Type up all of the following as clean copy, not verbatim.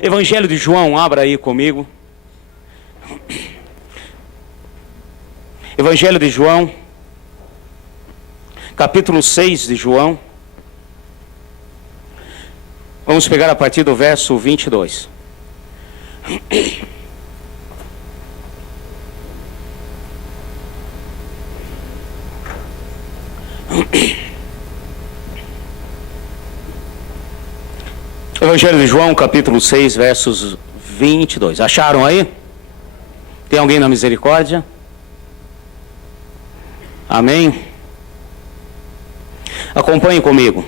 Evangelho de João, abra aí comigo. Evangelho de João, capítulo 6 de João. Vamos pegar a partir do verso 22. Evangelho de João, capítulo 6, versos 22. Acharam aí? Tem alguém na misericórdia? Amém? Acompanhe comigo.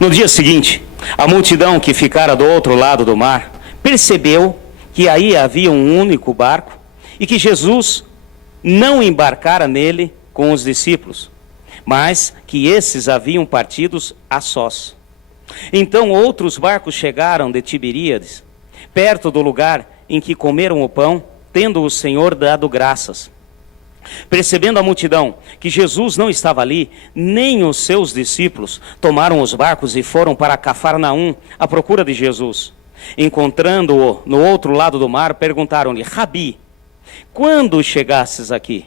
No dia seguinte, a multidão que ficara do outro lado do mar percebeu que aí havia um único barco e que Jesus não embarcara nele com os discípulos, mas que esses haviam partidos a sós. Então outros barcos chegaram de Tiberíades, perto do lugar em que comeram o pão, tendo o Senhor dado graças. Percebendo a multidão que Jesus não estava ali, nem os seus discípulos, tomaram os barcos e foram para Cafarnaum à procura de Jesus. Encontrando-o no outro lado do mar, perguntaram-lhe: Rabi, quando chegastes aqui?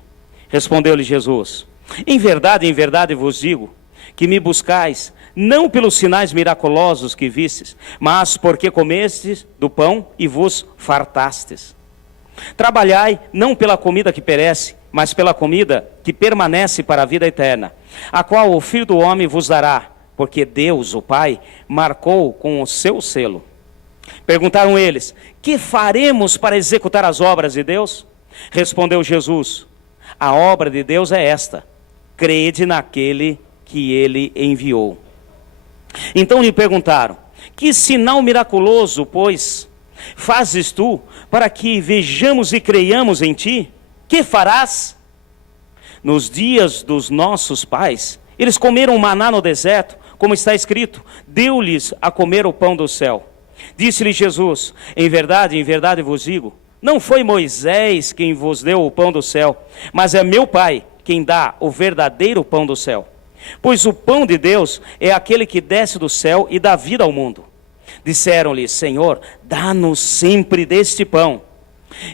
Respondeu-lhe Jesus: em verdade vos digo, que me buscais, não pelos sinais miraculosos que vistes, mas porque comestes do pão e vos fartastes. Trabalhai não pela comida que perece, mas pela comida que permanece para a vida eterna, a qual o Filho do Homem vos dará, porque Deus, o Pai, marcou com o seu selo. Perguntaram eles: que faremos para executar as obras de Deus? Respondeu Jesus: a obra de Deus é esta: crede naquele que ele enviou. Então lhe perguntaram: que sinal miraculoso, pois, fazes tu para que vejamos e creiamos em ti? Que farás? Nos dias dos nossos pais, eles comeram maná no deserto, como está escrito: deu-lhes a comer o pão do céu. Disse-lhe Jesus: em verdade vos digo, não foi Moisés quem vos deu o pão do céu, mas é meu Pai quem dá o verdadeiro pão do céu. Pois o pão de Deus é aquele que desce do céu e dá vida ao mundo. Disseram-lhe: Senhor, dá-nos sempre deste pão.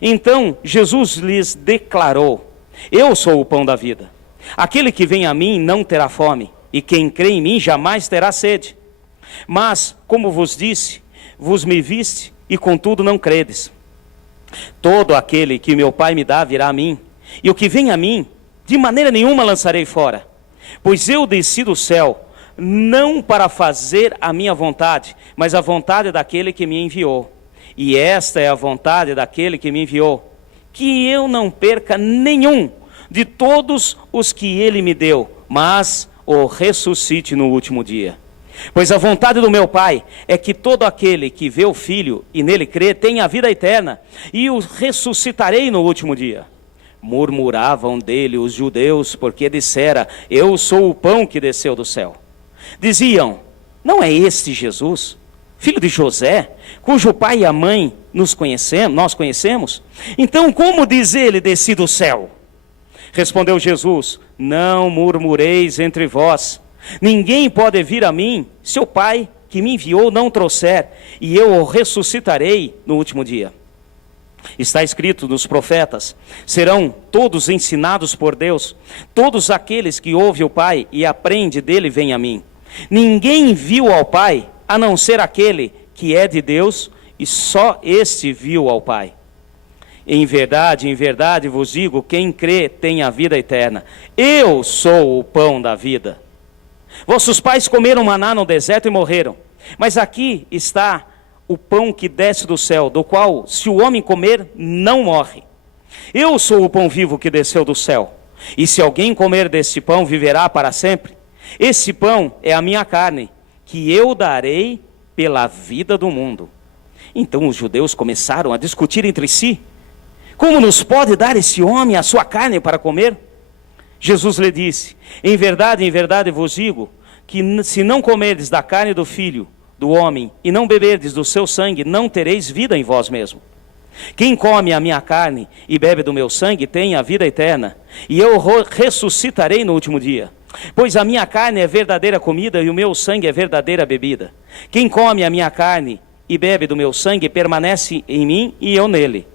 Então Jesus lhes declarou: eu sou o pão da vida. Aquele que vem a mim não terá fome, e quem crê em mim jamais terá sede. Mas, como vos disse, vos me viste, e contudo não credes. Todo aquele que meu Pai me dá virá a mim, e o que vem a mim, de maneira nenhuma lançarei fora. Pois eu desci do céu, não para fazer a minha vontade, mas a vontade daquele que me enviou. E esta é a vontade daquele que me enviou, que eu não perca nenhum de todos os que ele me deu, mas o ressuscite no último dia. Pois a vontade do meu Pai é que todo aquele que vê o Filho e nele crê tenha a vida eterna, e o ressuscitarei no último dia. Murmuravam dele os judeus, porque dissera: eu sou o pão que desceu do céu. Diziam: não é este Jesus, filho de José, cujo pai e a mãe nós conhecemos? Então como diz ele: desci do céu? Respondeu Jesus: não murmureis entre vós. Ninguém pode vir a mim, se o Pai que me enviou não trouxer, e eu o ressuscitarei no último dia. Está escrito nos profetas: serão todos ensinados por Deus. Todos aqueles que ouvem o Pai e aprendem dele vêm a mim. Ninguém viu ao Pai, a não ser aquele que é de Deus, e só este viu ao Pai. Em verdade vos digo, quem crê tem a vida eterna. Eu sou o pão da vida. Vossos pais comeram maná no deserto e morreram. Mas aqui está o pão que desce do céu, do qual, se o homem comer, não morre. Eu sou o pão vivo que desceu do céu. E se alguém comer deste pão, viverá para sempre. Esse pão é a minha carne, que eu darei pela vida do mundo. Então os judeus começaram a discutir entre si: como nos pode dar esse homem a sua carne para comer? Jesus lhe disse: em verdade vos digo, que se não comerdes da carne do Filho do homem e não beberdes do seu sangue, não tereis vida em vós mesmo. Quem come a minha carne e bebe do meu sangue tem a vida eterna, e eu ressuscitarei no último dia. Pois a minha carne é verdadeira comida e o meu sangue é verdadeira bebida. Quem come a minha carne e bebe do meu sangue permanece em mim e eu nele.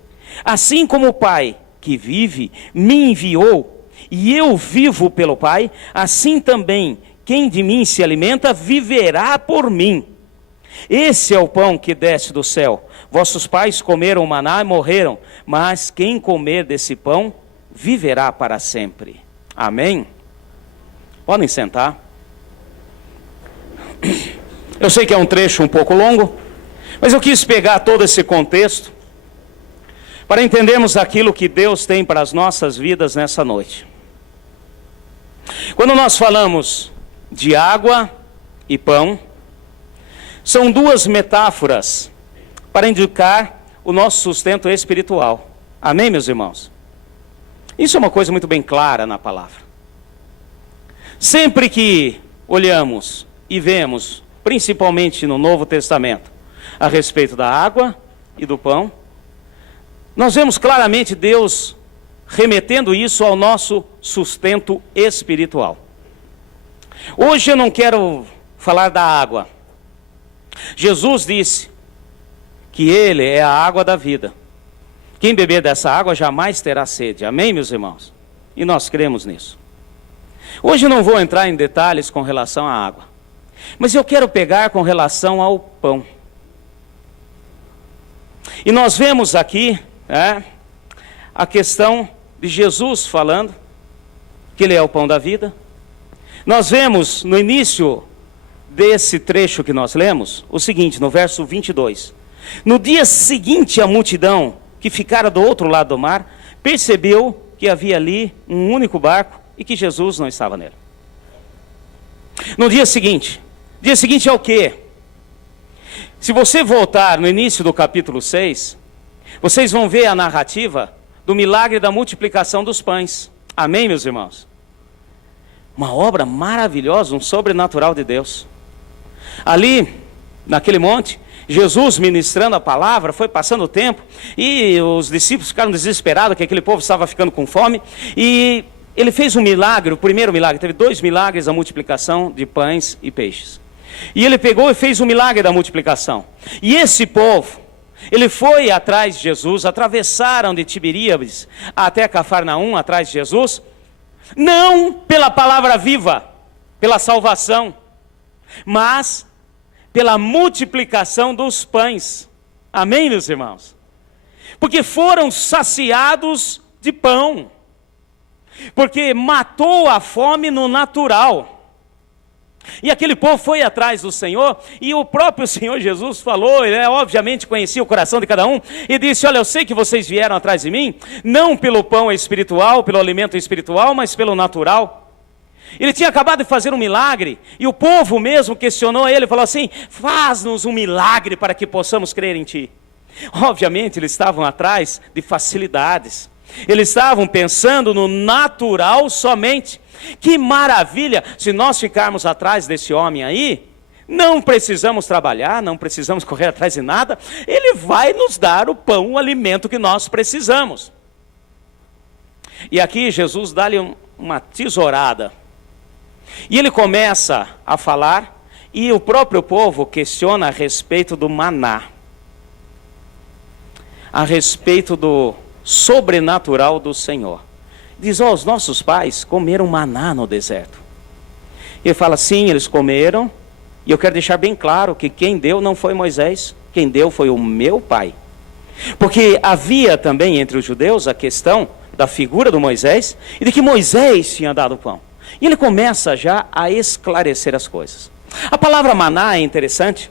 Assim como o Pai que vive me enviou e eu vivo pelo Pai, assim também quem de mim se alimenta viverá por mim. Esse é o pão que desce do céu. Vossos pais comeram maná e morreram, mas quem comer desse pão viverá para sempre. Amém? Podem sentar. Eu sei que é um trecho um pouco longo, mas eu quis pegar todo esse contexto para entendermos aquilo que Deus tem para as nossas vidas nessa noite. Quando nós falamos de água e pão, são duas metáforas para indicar o nosso sustento espiritual. Amém, meus irmãos? Isso é uma coisa muito bem clara na palavra. Sempre que olhamos e vemos, principalmente no Novo Testamento, a respeito da água e do pão, nós vemos claramente Deus remetendo isso ao nosso sustento espiritual. Hoje eu não quero falar da água. Jesus disse que Ele é a água da vida. Quem beber dessa água jamais terá sede. Amém, meus irmãos? E nós cremos nisso. Hoje eu não vou entrar em detalhes com relação à água, mas eu quero pegar com relação ao pão. E nós vemos aqui a questão de Jesus falando que Ele é o pão da vida. Nós vemos no início desse trecho que nós lemos o seguinte, no verso 22. No dia seguinte, a multidão que ficara do outro lado do mar percebeu que havia ali um único barco e que Jesus não estava nele. No dia seguinte é o quê? Se você voltar no início do capítulo 6, vocês vão ver a narrativa do milagre da multiplicação dos pães. Amém, meus irmãos? Uma obra maravilhosa, um sobrenatural de Deus. Ali, naquele monte, Jesus ministrando a palavra, foi passando o tempo, e os discípulos ficaram desesperados, que aquele povo estava ficando com fome, e Ele fez um milagre, o primeiro milagre, teve 2 milagres, a multiplicação de pães e peixes. E Ele pegou e fez o milagre da multiplicação. E esse povo, ele foi atrás de Jesus, atravessaram de Tiberíades até Cafarnaum, atrás de Jesus, não pela palavra viva, pela salvação, mas pela multiplicação dos pães. Amém, meus irmãos? Porque foram saciados de pão, porque matou a fome no natural. E aquele povo foi atrás do Senhor, e o próprio Senhor Jesus falou, ele obviamente conhecia o coração de cada um, e disse, olha, eu sei que vocês vieram atrás de mim, não pelo pão espiritual, pelo alimento espiritual, mas pelo natural. Ele tinha acabado de fazer um milagre, e o povo mesmo questionou ele, falou assim, faz-nos um milagre para que possamos crer em ti. Obviamente eles estavam atrás de facilidades, eles estavam pensando no natural somente. Que maravilha, se nós ficarmos atrás desse homem aí, não precisamos trabalhar, não precisamos correr atrás de nada, ele vai nos dar o pão, o alimento que nós precisamos. E aqui Jesus dá-lhe uma tesourada, e ele começa a falar, e o próprio povo questiona a respeito do maná, a respeito do sobrenatural do Senhor. Diz, os nossos pais comeram maná no deserto. Ele fala, sim, eles comeram, e eu quero deixar bem claro que quem deu não foi Moisés, quem deu foi o meu pai. Porque havia também entre os judeus a questão da figura do Moisés, e de que Moisés tinha dado o pão. E ele começa já a esclarecer as coisas. A palavra maná é interessante,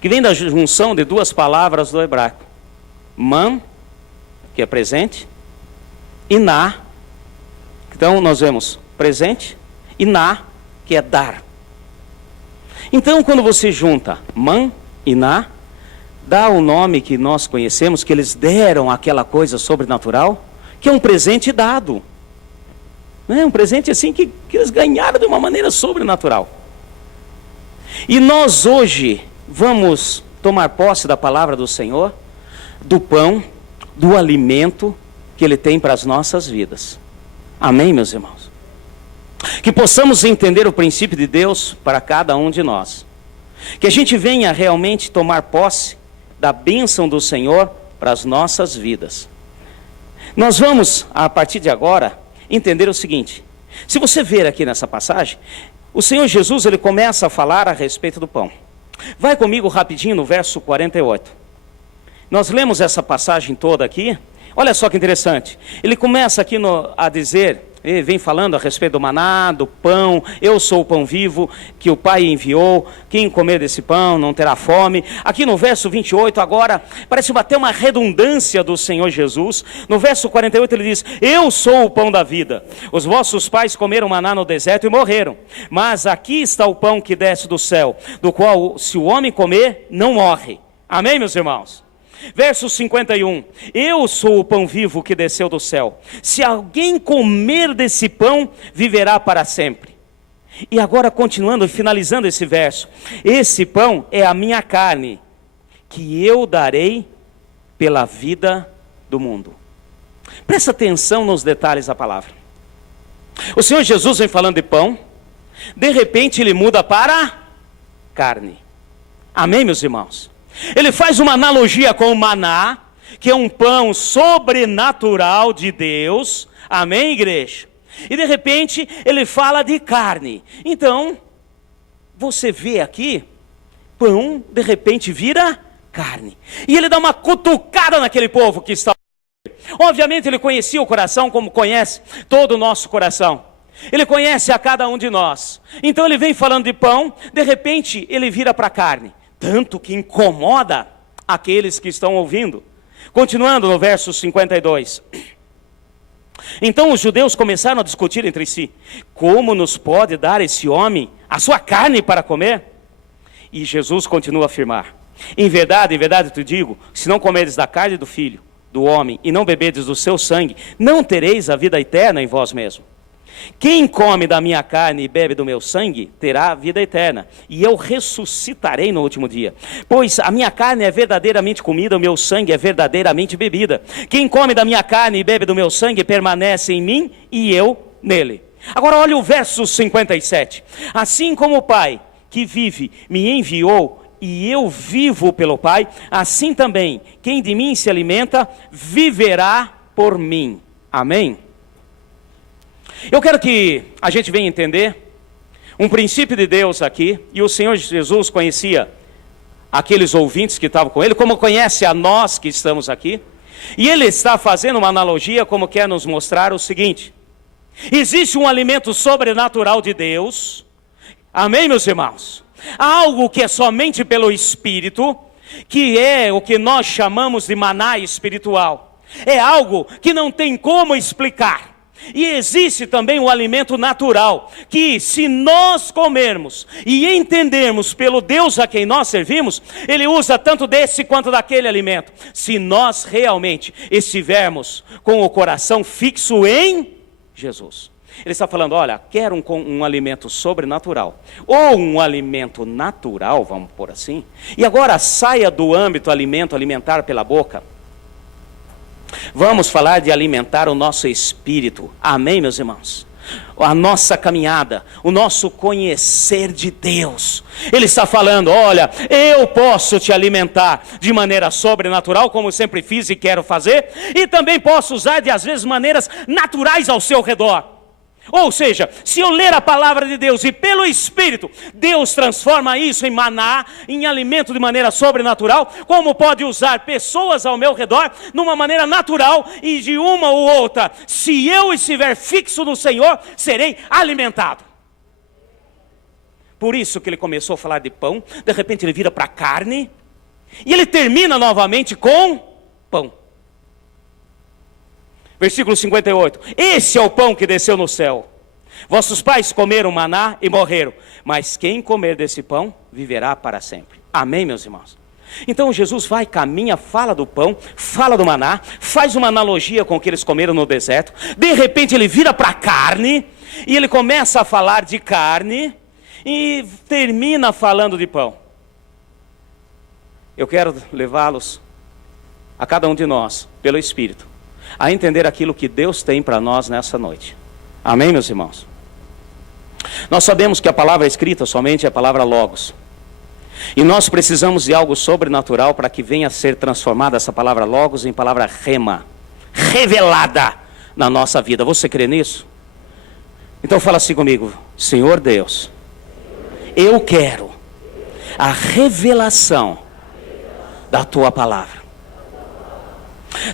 que vem da junção de 2 palavras do hebraico. Man, que é presente, e na, então nós vemos presente, e na, que é dar. Então quando você junta man e na, dá o nome que nós conhecemos, que eles deram aquela coisa sobrenatural, que é um presente dado. Um presente assim que eles ganharam de uma maneira sobrenatural. E nós hoje vamos tomar posse da palavra do Senhor, do pão, do alimento que Ele tem para as nossas vidas. Amém, meus irmãos? Que possamos entender o princípio de Deus para cada um de nós. Que a gente venha realmente tomar posse da bênção do Senhor para as nossas vidas. Nós vamos, a partir de agora, entender o seguinte. Se você ver aqui nessa passagem, o Senhor Jesus, ele começa a falar a respeito do pão. Vai comigo rapidinho no verso 48. Nós lemos essa passagem toda aqui. Olha só que interessante. Ele começa aqui a dizer, ele vem falando a respeito do maná, do pão. Eu sou o pão vivo que o Pai enviou. Quem comer desse pão não terá fome. Aqui no verso 28 agora, parece até uma redundância do Senhor Jesus. No verso 48 ele diz, eu sou o pão da vida. Os vossos pais comeram maná no deserto e morreram. Mas aqui está o pão que desce do céu, do qual se o homem comer, não morre. Amém, meus irmãos? Verso 51, eu sou o pão vivo que desceu do céu. Se alguém comer desse pão, viverá para sempre. E agora continuando, finalizando esse verso. Esse pão é a minha carne, que eu darei pela vida do mundo. Presta atenção nos detalhes da palavra. O Senhor Jesus vem falando de pão. De repente ele muda para carne. Amém, meus irmãos? Ele faz uma analogia com o maná, que é um pão sobrenatural de Deus. Amém, igreja? E de repente ele fala de carne. Então, você vê aqui, pão de repente vira carne. E ele dá uma cutucada naquele povo que está. Obviamente ele conhecia o coração como conhece todo o nosso coração. Ele conhece a cada um de nós. Então ele vem falando de pão, de repente ele vira para carne. Tanto que incomoda aqueles que estão ouvindo. Continuando no verso 52. Então os judeus começaram a discutir entre si. Como nos pode dar esse homem a sua carne para comer? E Jesus continua a afirmar. Em verdade te digo, se não comeres da carne do filho, do homem, e não bebedes do seu sangue, não tereis a vida eterna em vós mesmo. Quem come da minha carne e bebe do meu sangue, terá a vida eterna, e eu ressuscitarei no último dia. Pois a minha carne é verdadeiramente comida, o meu sangue é verdadeiramente bebida. Quem come da minha carne e bebe do meu sangue, permanece em mim e eu nele. Agora olha o verso 57. Assim como o Pai que vive me enviou, e eu vivo pelo Pai, assim também, quem de mim se alimenta, viverá por mim. Amém? Eu quero que a gente venha entender um princípio de Deus aqui, e o Senhor Jesus conhecia aqueles ouvintes que estavam com ele, como conhece a nós que estamos aqui, e ele está fazendo uma analogia como quer nos mostrar o seguinte: existe um alimento sobrenatural de Deus, amém, meus irmãos? Algo que é somente pelo Espírito, que é o que nós chamamos de maná espiritual, é algo que não tem como explicar. E existe também o alimento natural, que se nós comermos e entendermos pelo Deus a quem nós servimos, Ele usa tanto desse quanto daquele alimento. Se nós realmente estivermos com o coração fixo em Jesus. Ele está falando, olha, quer um alimento sobrenatural, ou um alimento natural, vamos pôr assim, e agora saia do âmbito alimentar pela boca. Vamos falar de alimentar o nosso espírito. Amém, meus irmãos? A nossa caminhada, o nosso conhecer de Deus. Ele está falando, olha, eu posso te alimentar de maneira sobrenatural, como sempre fiz e quero fazer, e também posso usar de, às vezes, maneiras naturais ao seu redor. Ou seja, se eu ler a palavra de Deus e pelo Espírito, Deus transforma isso em maná, em alimento de maneira sobrenatural, como pode usar pessoas ao meu redor, numa maneira natural e de uma ou outra, se eu estiver fixo no Senhor, serei alimentado. Por isso que ele começou a falar de pão, de repente ele vira para carne, e ele termina novamente com pão. Versículo 58, esse é o pão que desceu no céu. Vossos pais comeram maná e morreram, mas quem comer desse pão, viverá para sempre. Amém, meus irmãos? Então Jesus vai, caminha, fala do pão, fala do maná, faz uma analogia com o que eles comeram no deserto. De repente ele vira para a carne, e ele começa a falar de carne, e termina falando de pão. Eu quero levá-los, a cada um de nós, pelo Espírito, a entender aquilo que Deus tem para nós nessa noite. Amém, meus irmãos? Nós sabemos que a palavra escrita somente é a palavra logos. E nós precisamos de algo sobrenatural para que venha a ser transformada essa palavra logos em palavra rema, revelada na nossa vida. Você crê nisso? Então fala assim comigo: Senhor Deus, eu quero a revelação da tua palavra.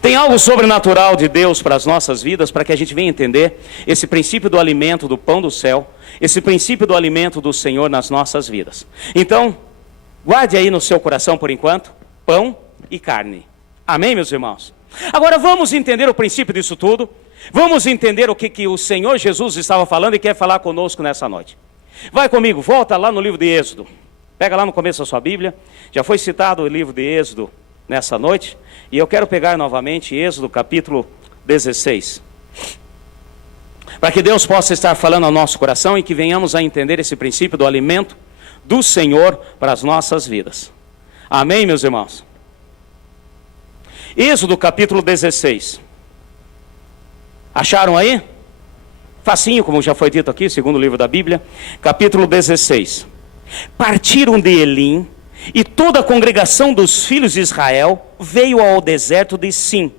Tem algo sobrenatural de Deus para as nossas vidas, para que a gente venha entender esse princípio do alimento do pão do céu, esse princípio do alimento do Senhor nas nossas vidas. Então, guarde aí no seu coração por enquanto, pão e carne. Amém, meus irmãos? Agora vamos entender o princípio disso tudo. Vamos entender o que o Senhor Jesus estava falando e quer falar conosco nessa noite. Vai comigo, volta lá no livro de Êxodo. Pega lá no começo da sua Bíblia. Já foi citado o livro de Êxodo nessa noite. E eu quero pegar novamente Êxodo capítulo 16. Para que Deus possa estar falando ao nosso coração e que venhamos a entender esse princípio do alimento do Senhor para as nossas vidas. Amém, meus irmãos? Êxodo capítulo 16. Acharam aí? Facinho, como já foi dito aqui, segundo o livro da Bíblia. Capítulo 16. Partiram de Elim, e toda a congregação dos filhos de Israel veio ao deserto de Sim,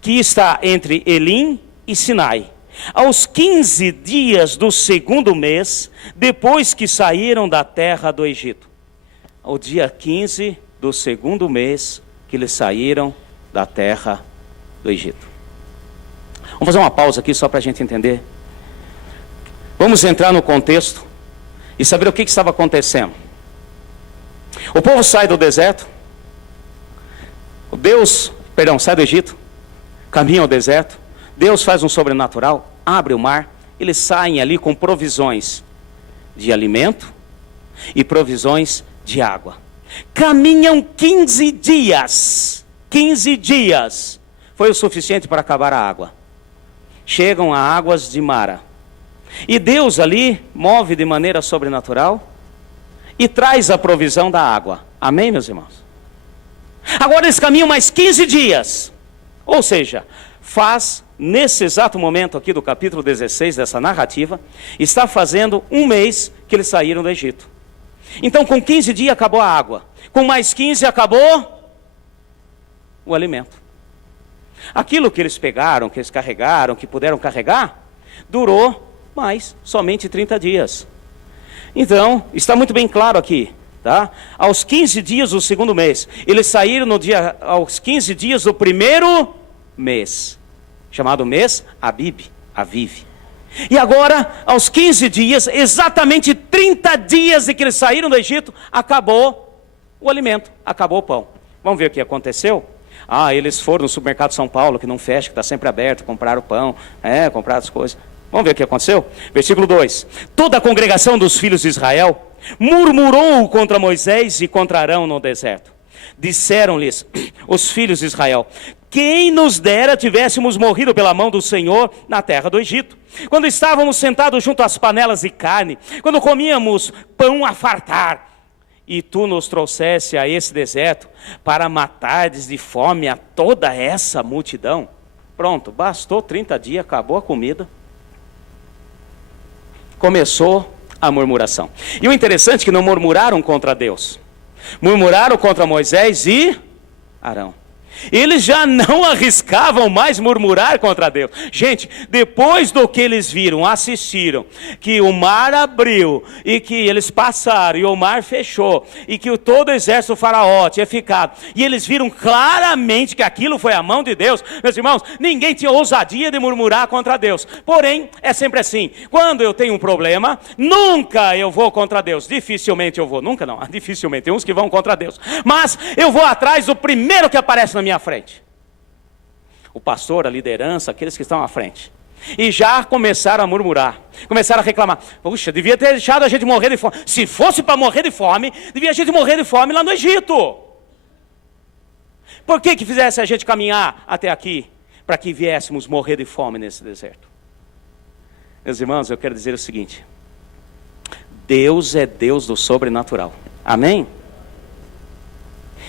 que está entre Elim e Sinai, aos 15 dias do segundo mês, depois que saíram da terra do Egito. Ao dia 15 do segundo mês que eles saíram da terra do Egito. Vamos fazer uma pausa aqui só para a gente entender. Vamos entrar no contexto e saber o que estava acontecendo. O povo sai do deserto, sai do Egito, caminha ao deserto, Deus faz um sobrenatural, abre o mar, eles saem ali com provisões de alimento e provisões de água. Caminham 15 dias, 15 dias, foi o suficiente para acabar a água. Chegam a águas de Mara, e Deus ali move de maneira sobrenatural e traz a provisão da água. Amém, meus irmãos? Agora eles caminham mais 15 dias. Ou seja, nesse exato momento aqui do capítulo 16 dessa narrativa, está fazendo um mês que eles saíram do Egito. Então com 15 dias acabou a água. Com mais 15 acabou o alimento. Aquilo que eles pegaram, que eles carregaram, que puderam carregar, durou mais somente 30 dias. Então, está muito bem claro aqui, tá? Aos 15 dias do segundo mês, eles saíram aos 15 dias do primeiro mês, chamado mês Aviv. E agora, aos 15 dias, exatamente 30 dias de que eles saíram do Egito, acabou o alimento, acabou o pão. Vamos ver o que aconteceu? Eles foram no supermercado São Paulo, que não fecha, que está sempre aberto, compraram pão, compraram as coisas. Vamos ver o que aconteceu? Versículo 2. Toda a congregação dos filhos de Israel murmurou contra Moisés e contra Arão no deserto. Disseram-lhes os filhos de Israel: quem nos dera tivéssemos morrido pela mão do Senhor na terra do Egito, quando estávamos sentados junto às panelas de carne, quando comíamos pão a fartar, e tu nos trouxesse a esse deserto para matares de fome a toda essa multidão. Pronto, bastou 30 dias, acabou a comida. Começou a murmuração. E o interessante é que não murmuraram contra Deus, murmuraram contra Moisés e Arão. Eles já não arriscavam mais murmurar contra Deus. Gente, depois do que eles viram, assistiram, que o mar abriu, e que eles passaram, e o mar fechou, e que todo o exército do faraó tinha ficado, e eles viram claramente que aquilo foi a mão de Deus, meus irmãos, ninguém tinha ousadia de murmurar contra Deus. Porém, é sempre assim, quando eu tenho um problema, nunca eu vou contra Deus, dificilmente eu vou, nunca não, dificilmente, tem uns que vão contra Deus, mas eu vou atrás do primeiro que aparece na minha frente, o pastor, a liderança, aqueles que estão à frente, e já começaram a murmurar, começaram a reclamar: puxa, devia ter deixado a gente morrer de fome. Se fosse para morrer de fome, devia a gente morrer de fome lá no Egito. Por que fizesse a gente caminhar até aqui, para que viéssemos morrer de fome nesse deserto? Meus irmãos, eu quero dizer o seguinte: Deus é Deus do sobrenatural. Amém?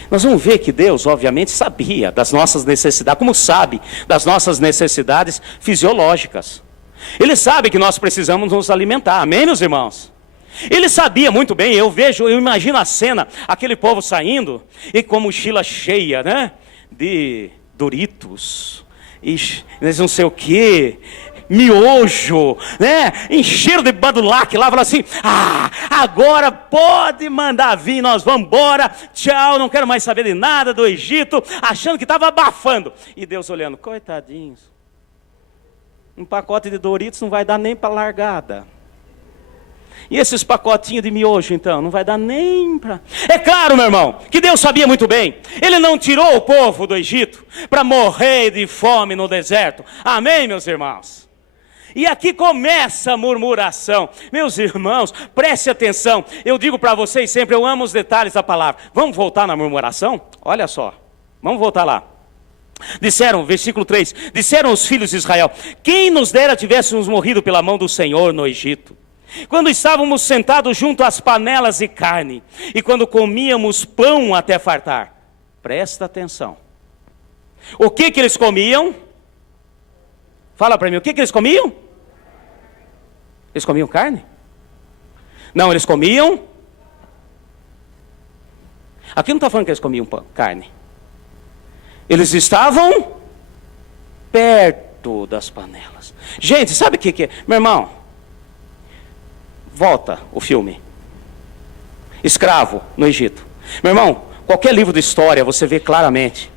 Nós vamos ver que Deus, obviamente, sabia das nossas necessidades, como sabe das nossas necessidades fisiológicas. Ele sabe que nós precisamos nos alimentar, amém, meus irmãos? Ele sabia muito bem, eu imagino a cena, aquele povo saindo, e com a mochila cheia, né? De Doritos, e não sei o que, miojo, né? Encheram de badulac lá, falaram assim: agora pode mandar vir, nós vamos embora, tchau, não quero mais saber de nada do Egito, achando que estava abafando. E Deus olhando, coitadinhos, um pacote de Doritos não vai dar nem para largada. E esses pacotinhos de miojo, então, não vai dar nem para... É claro, meu irmão, que Deus sabia muito bem. Ele não tirou o povo do Egito para morrer de fome no deserto. Amém, meus irmãos? E aqui começa a murmuração. Meus irmãos, preste atenção. Eu digo para vocês sempre, eu amo os detalhes da palavra. Vamos voltar na murmuração? Olha só, vamos voltar lá. Disseram, versículo 3, disseram os filhos de Israel: quem nos dera tivéssemos morrido pela mão do Senhor no Egito, quando estávamos sentados junto às panelas de carne, e quando comíamos pão até fartar. Presta atenção. O que eles comiam? Fala para mim, o que eles comiam? Eles comiam carne? Não, eles comiam... Aqui não está falando que eles comiam carne. Eles estavam perto das panelas. Gente, sabe o que é? Meu irmão, volta o filme. Escravo no Egito. Meu irmão, qualquer livro de história você vê claramente.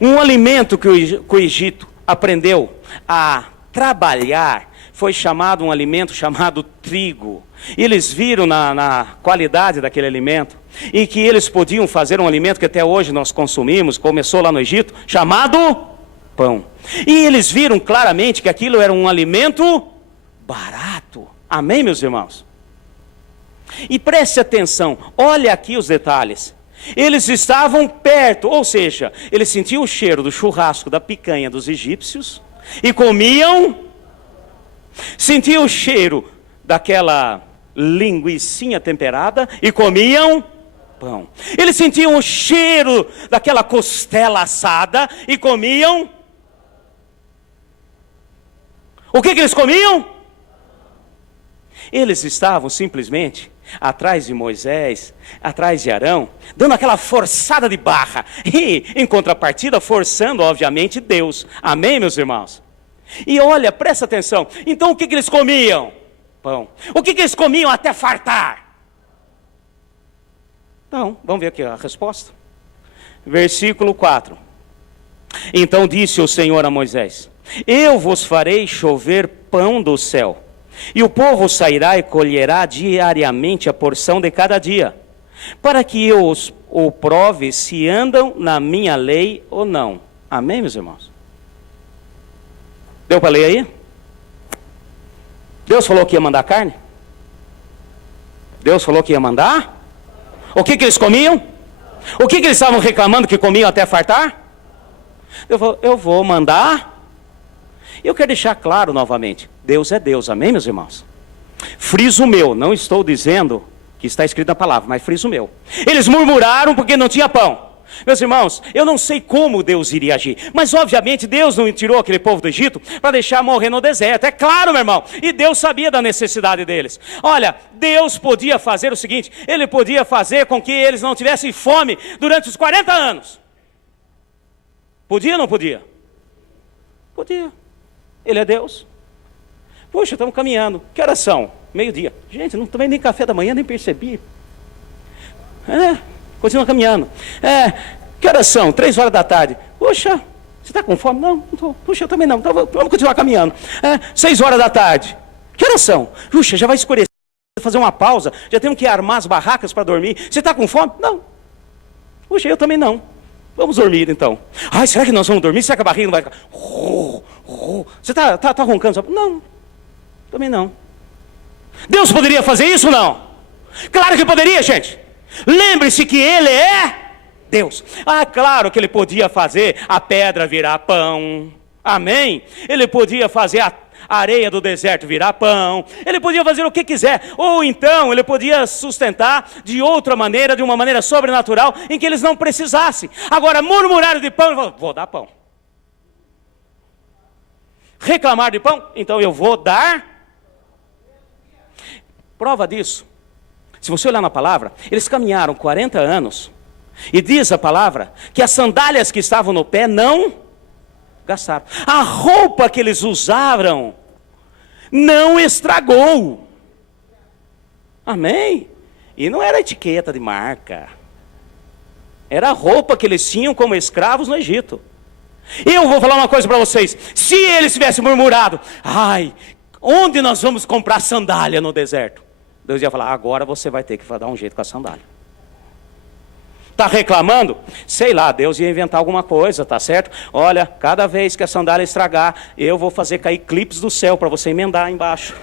Um alimento que o Egito aprendeu a trabalhar foi chamado um alimento chamado trigo. E eles viram na qualidade daquele alimento e que eles podiam fazer um alimento que até hoje nós consumimos, começou lá no Egito, chamado pão. E eles viram claramente que aquilo era um alimento barato. Amém, meus irmãos? E preste atenção, olha aqui os detalhes. Eles estavam perto, ou seja, eles sentiam o cheiro do churrasco, da picanha dos egípcios e comiam. Sentiam o cheiro daquela linguicinha temperada e comiam pão. Eles sentiam o cheiro daquela costela assada e comiam. O que eles comiam? Eles estavam simplesmente atrás de Moisés, atrás de Arão, dando aquela forçada de barra e, em contrapartida, forçando, obviamente, Deus. Amém, meus irmãos? E olha, presta atenção. Então o que eles comiam? Pão. O que eles comiam até fartar? Então, vamos ver aqui a resposta. Versículo 4. Então disse o Senhor a Moisés: eu vos farei chover pão do céu, e o povo sairá e colherá diariamente a porção de cada dia, para que eu o prove se andam na minha lei ou não. Amém, meus irmãos? Deu para ler aí? Deus falou que ia mandar carne? Deus falou que ia mandar? O que eles comiam? O que eles estavam reclamando que comiam até fartar? Eu vou mandar. Eu quero deixar claro novamente, Deus é Deus, amém, meus irmãos? Friso meu, não estou dizendo que está escrito na palavra, mas friso meu. Eles murmuraram porque não tinha pão. Meus irmãos, eu não sei como Deus iria agir, mas obviamente Deus não tirou aquele povo do Egito para deixar morrer no deserto, é claro, meu irmão, e Deus sabia da necessidade deles. Olha, Deus podia fazer o seguinte, Ele podia fazer com que eles não tivessem fome durante os 40 anos. Podia ou não podia? Podia. Ele é Deus. Puxa, estamos caminhando, que horas são? Meio-dia. Gente, não tomei nem café da manhã, nem percebi. Continua caminhando. Que horas são? 3 horas da tarde. Puxa, você está com fome? Não, não estou. Puxa, eu também não. Então vamos continuar caminhando. 6 horas da tarde. Que horas são? Puxa, já vai escurecer. Fazer uma pausa. Já temos que armar as barracas para dormir. Você está com fome? Não. Puxa, eu também não. Vamos dormir então. Ai, será que nós vamos dormir? Será que a barriga não vai ficar? Você está roncando? Não, também não. Deus poderia fazer isso ou não? Claro que poderia, gente. Lembre-se que Ele é Deus. Claro que Ele podia fazer a pedra virar pão. Amém? Ele podia fazer a areia do deserto virar pão. Ele podia fazer o que quiser. Ou então Ele podia sustentar de outra maneira, de uma maneira sobrenatural, em que eles não precisassem. Agora, murmuraram de pão, ele falou, vou dar pão. Reclamar de pão, então eu vou dar. Prova disso Se você olhar na palavra, eles caminharam 40 anos. E diz a palavra que as sandálias que estavam no pé não gastaram. A roupa que eles usaram não estragou. Amém? E não era etiqueta de marca. Era a roupa que eles tinham como escravos no Egito. Eu vou falar uma coisa para vocês. Se eles tivessem murmurado, ai, onde nós vamos comprar sandália no deserto? Deus ia falar, agora você vai ter que dar um jeito com a sandália. Está reclamando? Sei lá, Deus ia inventar alguma coisa, tá certo? Olha, cada vez que a sandália estragar, eu vou fazer cair clipes do céu para você emendar embaixo.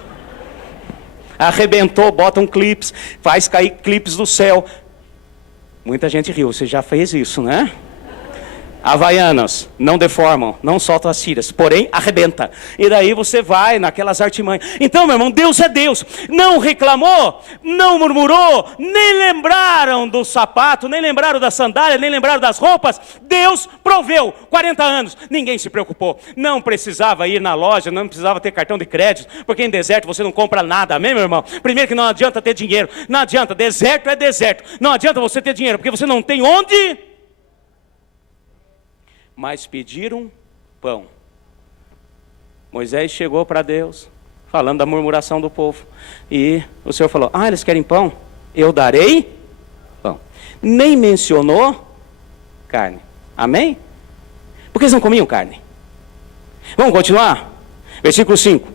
Arrebentou, bota um clipes, faz cair clipes do céu. Muita gente riu, você já fez isso, né? Havaianas não deformam, não soltam as tiras, porém arrebenta. E daí você vai naquelas artimanhas. Então, meu irmão, Deus é Deus. Não reclamou, não murmurou, nem lembraram do sapato, nem lembraram da sandália, nem lembraram das roupas. Deus proveu. 40 anos, ninguém se preocupou. Não precisava ir na loja, não precisava ter cartão de crédito, porque em deserto você não compra nada, amém, meu irmão? Primeiro que não adianta ter dinheiro, não adianta, deserto é deserto. Não adianta você ter dinheiro, porque você não tem onde... Mas pediram pão. Moisés chegou para Deus, falando da murmuração do povo. E o Senhor falou, eles querem pão? Eu darei pão. Nem mencionou carne. Amém? Porque eles não comiam carne. Vamos continuar? Versículo 5.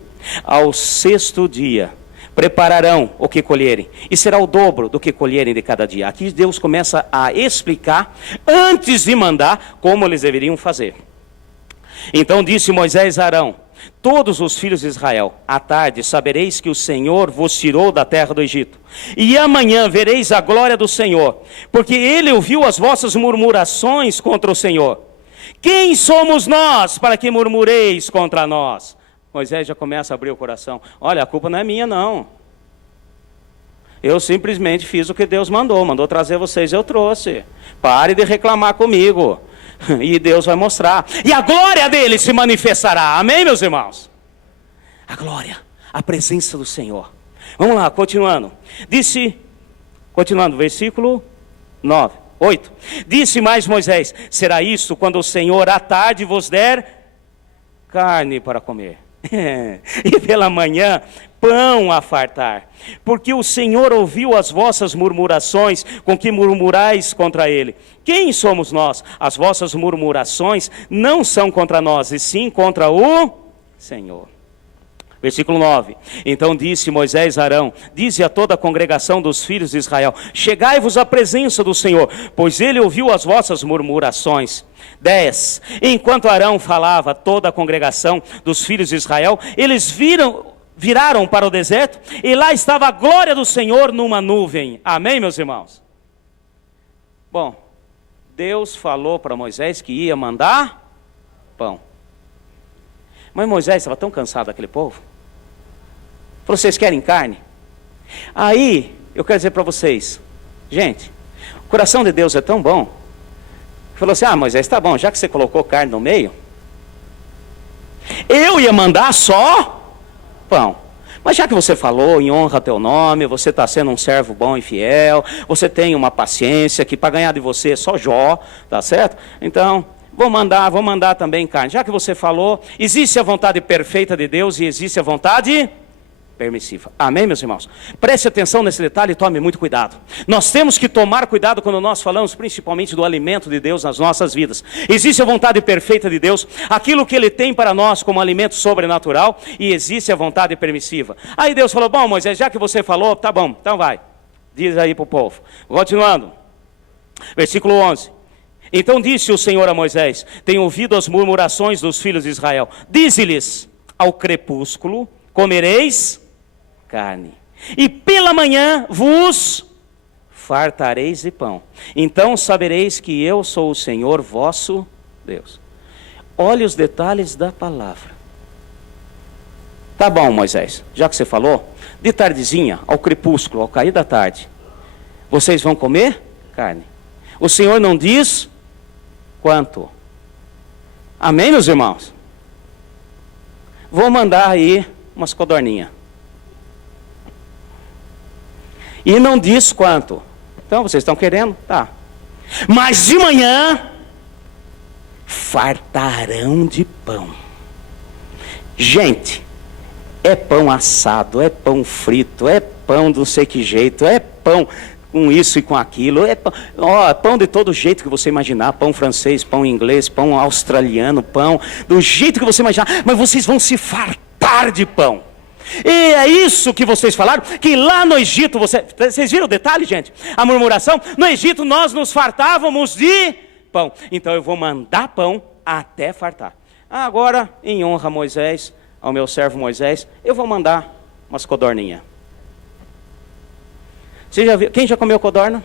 Ao sexto dia prepararão o que colherem, e será o dobro do que colherem de cada dia. Aqui Deus começa a explicar, antes de mandar, como eles deveriam fazer. Então disse Moisés a Arão, todos os filhos de Israel, à tarde sabereis que o Senhor vos tirou da terra do Egito, e amanhã vereis a glória do Senhor, porque ele ouviu as vossas murmurações contra o Senhor. Quem somos nós para que murmureis contra nós? Moisés já começa a abrir o coração. Olha, a culpa não é minha, não. Eu simplesmente fiz o que Deus mandou trazer vocês, eu trouxe. Pare de reclamar comigo. E Deus vai mostrar. E a glória dele se manifestará. Amém, meus irmãos? A glória, a presença do Senhor. Vamos lá, continuando. Continuando, versículo 8. Disse mais Moisés, será isto quando o Senhor à tarde vos der carne para comer. E pela manhã pão a fartar, porque o Senhor ouviu as vossas murmurações com que murmurais contra ele. Quem somos nós? As vossas murmurações não são contra nós, e sim contra o Senhor. Versículo 9. Então disse Moisés a Arão, dize a toda a congregação dos filhos de Israel, chegai-vos à presença do Senhor, pois ele ouviu as vossas murmurações. 10. Enquanto Arão falava, toda a congregação dos filhos de Israel, eles viraram para o deserto, e lá estava a glória do Senhor numa nuvem. Amém, meus irmãos? Bom, Deus falou para Moisés que ia mandar pão. Mas Moisés estava tão cansado daquele povo. Falou, vocês querem carne? Aí, eu quero dizer para vocês, gente, o coração de Deus é tão bom. Falou assim, Moisés, tá bom, já que você colocou carne no meio, eu ia mandar só pão. Mas já que você falou em honra teu nome, você está sendo um servo bom e fiel, você tem uma paciência que para ganhar de você é só Jó, tá certo? Então, vou mandar também carne. Já que você falou, existe a vontade perfeita de Deus e existe a vontade permissiva. Amém, meus irmãos? Preste atenção nesse detalhe e tome muito cuidado. Nós temos que tomar cuidado quando nós falamos principalmente do alimento de Deus nas nossas vidas. Existe a vontade perfeita de Deus, aquilo que Ele tem para nós como alimento sobrenatural, e existe a vontade permissiva. Aí Deus falou, bom Moisés, já que você falou, tá bom, então vai. Diz aí para o povo. Continuando. Versículo 11. Então disse o Senhor a Moisés, tenho ouvido as murmurações dos filhos de Israel. Dize-lhes, ao crepúsculo comereis carne, e pela manhã vos fartareis de pão. Então sabereis que eu sou o Senhor vosso Deus. Olhe os detalhes da palavra. Tá bom, Moisés, já que você falou, de tardezinha, ao crepúsculo, ao cair da tarde, vocês vão comer carne. O Senhor não diz quanto. Amém, meus irmãos? Vou mandar aí umas codorninhas. E não diz quanto. Então, vocês estão querendo? Tá. Mas de manhã, fartarão de pão. Gente, é pão assado, é pão frito, é pão do não sei que jeito, é pão com isso e com aquilo, é pão, pão de todo jeito que você imaginar, pão francês, pão inglês, pão australiano, pão do jeito que você imaginar, mas vocês vão se fartar de pão. E é isso que vocês falaram, que lá no Egito, vocês viram o detalhe, gente? A murmuração, no Egito nós nos fartávamos de pão, então eu vou mandar pão até fartar. Agora, em honra a Moisés, ao meu servo Moisés, eu vou mandar umas codorninhas. Você já viu? Quem já comeu codorna?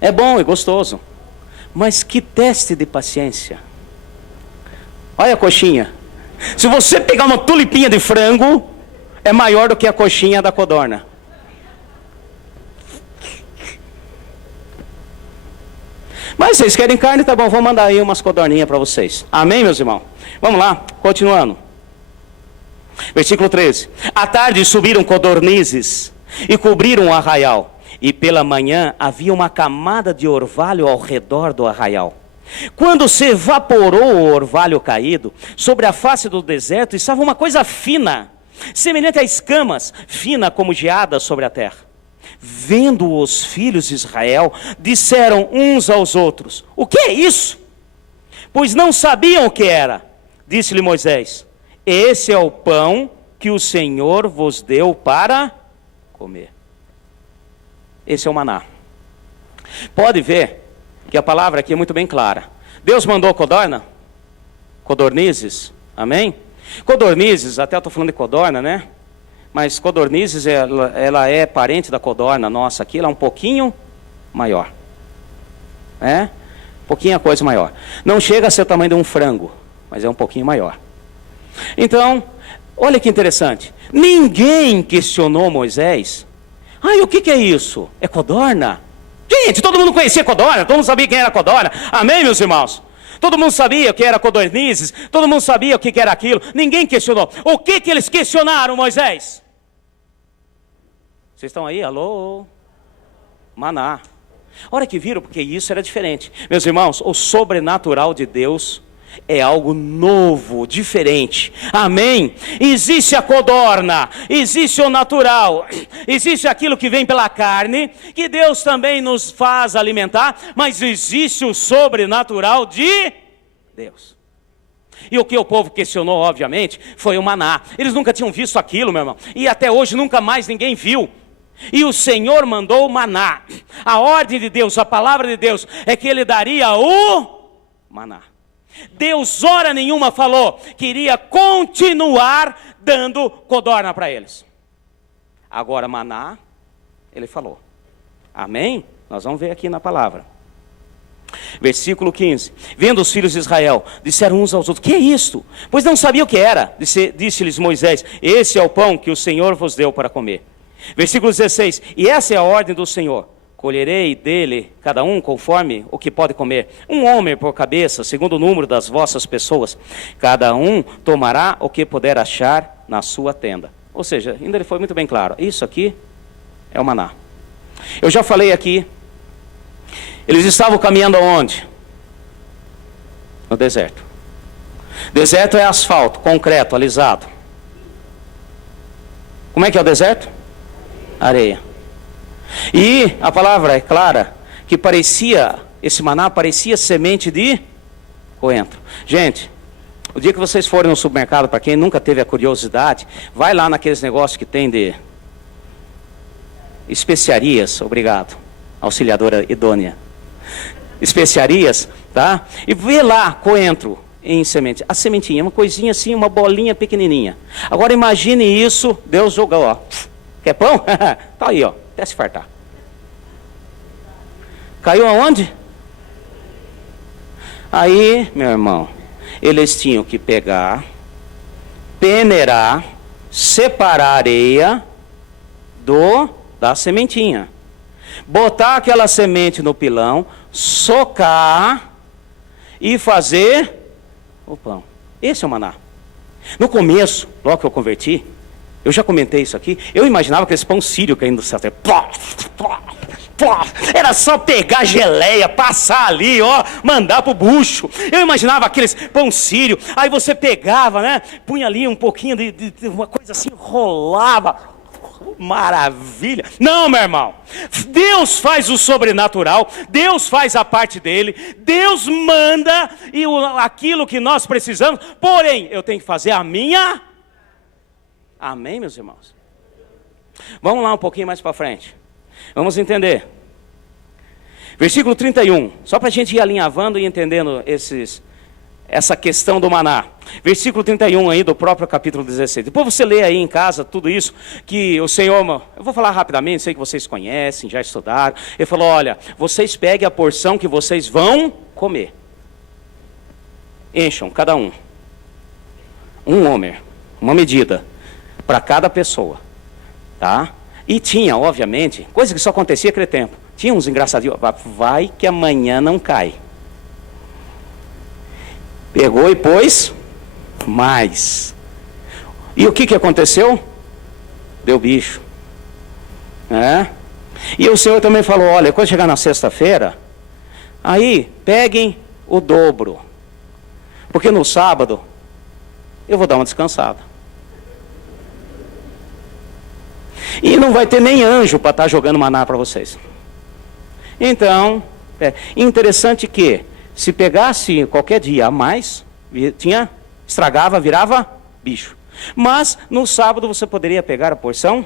É bom, é gostoso. Mas que teste de paciência. Olha a coxinha. Se você pegar uma tulipinha de frango, é maior do que a coxinha da codorna. Mas vocês querem carne? Tá bom, vou mandar aí umas codorninhas para vocês. Amém, meus irmãos? Vamos lá, continuando. Versículo 13. À tarde subiram codornizes e cobriram o arraial. E pela manhã havia uma camada de orvalho ao redor do arraial. Quando se evaporou o orvalho caído, sobre a face do deserto estava uma coisa fina, semelhante a escamas, fina como geada sobre a terra. Vendo os filhos de Israel, disseram uns aos outros: o que é isso? Pois não sabiam o que era. Disse-lhe Moisés: esse é o pão que o Senhor vos deu para comer. Esse é o maná. Pode ver que a palavra aqui é muito bem clara. Deus mandou codorna, codornizes, amém? Codornizes, até estou falando de codorna, né? Mas codornizes, ela é parente da codorna nossa aqui, ela é um pouquinho maior. Um pouquinho a coisa maior. Não chega a ser o tamanho de um frango, mas é um pouquinho maior. Então, olha que interessante. Ninguém questionou Moisés. O que é isso? É codorna? Gente, todo mundo conhecia codorna, todo mundo sabia quem era codorna. Amém, meus irmãos? Todo mundo sabia o que era codornizes, todo mundo sabia o que era aquilo. Ninguém questionou. O que eles questionaram, Moisés? Vocês estão aí? Alô? Maná. Hora que viram, porque isso era diferente. Meus irmãos, o sobrenatural de Deus é algo novo, diferente. Amém? Existe a codorna, existe o natural, existe aquilo que vem pela carne, que Deus também nos faz alimentar, mas existe o sobrenatural de Deus. E o que o povo questionou, obviamente, foi o maná. Eles nunca tinham visto aquilo, meu irmão, e até hoje nunca mais ninguém viu. E o Senhor mandou o maná. A ordem de Deus, a palavra de Deus é que Ele daria o maná. Deus hora nenhuma falou que iria continuar dando codorna para eles. Agora maná, Ele falou. Amém? Nós vamos ver aqui na palavra. Versículo 15. Vendo os filhos de Israel, disseram uns aos outros: que é isto? Pois não sabia o que era. Disse-lhes Moisés: esse é o pão que o Senhor vos deu para comer. Versículo 16. E essa é a ordem do Senhor: colherei dele, cada um conforme o que pode comer, um homem por cabeça, segundo o número das vossas pessoas. Cada um tomará o que puder achar na sua tenda. Ou seja, ainda ele foi muito bem claro. Isso aqui é o maná. Eu já falei aqui. Eles estavam caminhando aonde? No deserto. Deserto é asfalto, concreto, alisado. Como é que é o deserto? Areia. E a palavra é clara, que esse maná parecia semente de coentro. Gente, o dia que vocês forem no supermercado, para quem nunca teve a curiosidade, vai lá naqueles negócios que tem de especiarias, obrigado, auxiliadora idônea. Especiarias, tá? E vê lá coentro em semente. A sementinha, uma coisinha assim, uma bolinha pequenininha. Agora imagine isso, Deus jogou, ó. Quer pão? Tá aí, ó. Até se fartar. Caiu aonde? Aí, meu irmão, eles tinham que pegar, peneirar, separar a areia da sementinha. Botar aquela semente no pilão, socar e fazer o pão. Esse é o maná. No começo, logo que eu converti, Eu já comentei isso aqui. Eu imaginava aqueles pão sírio caindo do céu. Plá, plá, plá. Era só pegar geleia, passar ali, ó, mandar pro bucho. Eu imaginava aqueles pão sírio. Aí você pegava, né? Punha ali um pouquinho de uma coisa assim, rolava. Maravilha. Não, meu irmão. Deus faz o sobrenatural. Deus faz a parte dele. Deus manda aquilo que nós precisamos. Porém, eu tenho que fazer a minha. Amém, meus irmãos? Vamos lá um pouquinho mais para frente. Vamos entender. Versículo 31. Só para a gente ir alinhavando e entendendo essa questão do maná. Versículo 31 aí do próprio capítulo 16. Depois você lê aí em casa tudo isso, que o Senhor, eu vou falar rapidamente, sei que vocês conhecem, já estudaram. Ele falou, olha, vocês peguem a porção que vocês vão comer. Encham, cada um. Um homer, uma medida, para cada pessoa. Tá? E tinha, obviamente, coisa que só acontecia naquele tempo. Tinha uns engraçadinhos, vai que amanhã não cai. Pegou e pôs mais. E o que aconteceu? Deu bicho. E o Senhor também falou, olha, quando chegar na sexta-feira, aí peguem o dobro. Porque no sábado, eu vou dar uma descansada. E não vai ter nem anjo para estar jogando maná para vocês. Então, interessante que, se pegasse qualquer dia a mais, estragava, virava bicho. Mas no sábado você poderia pegar a porção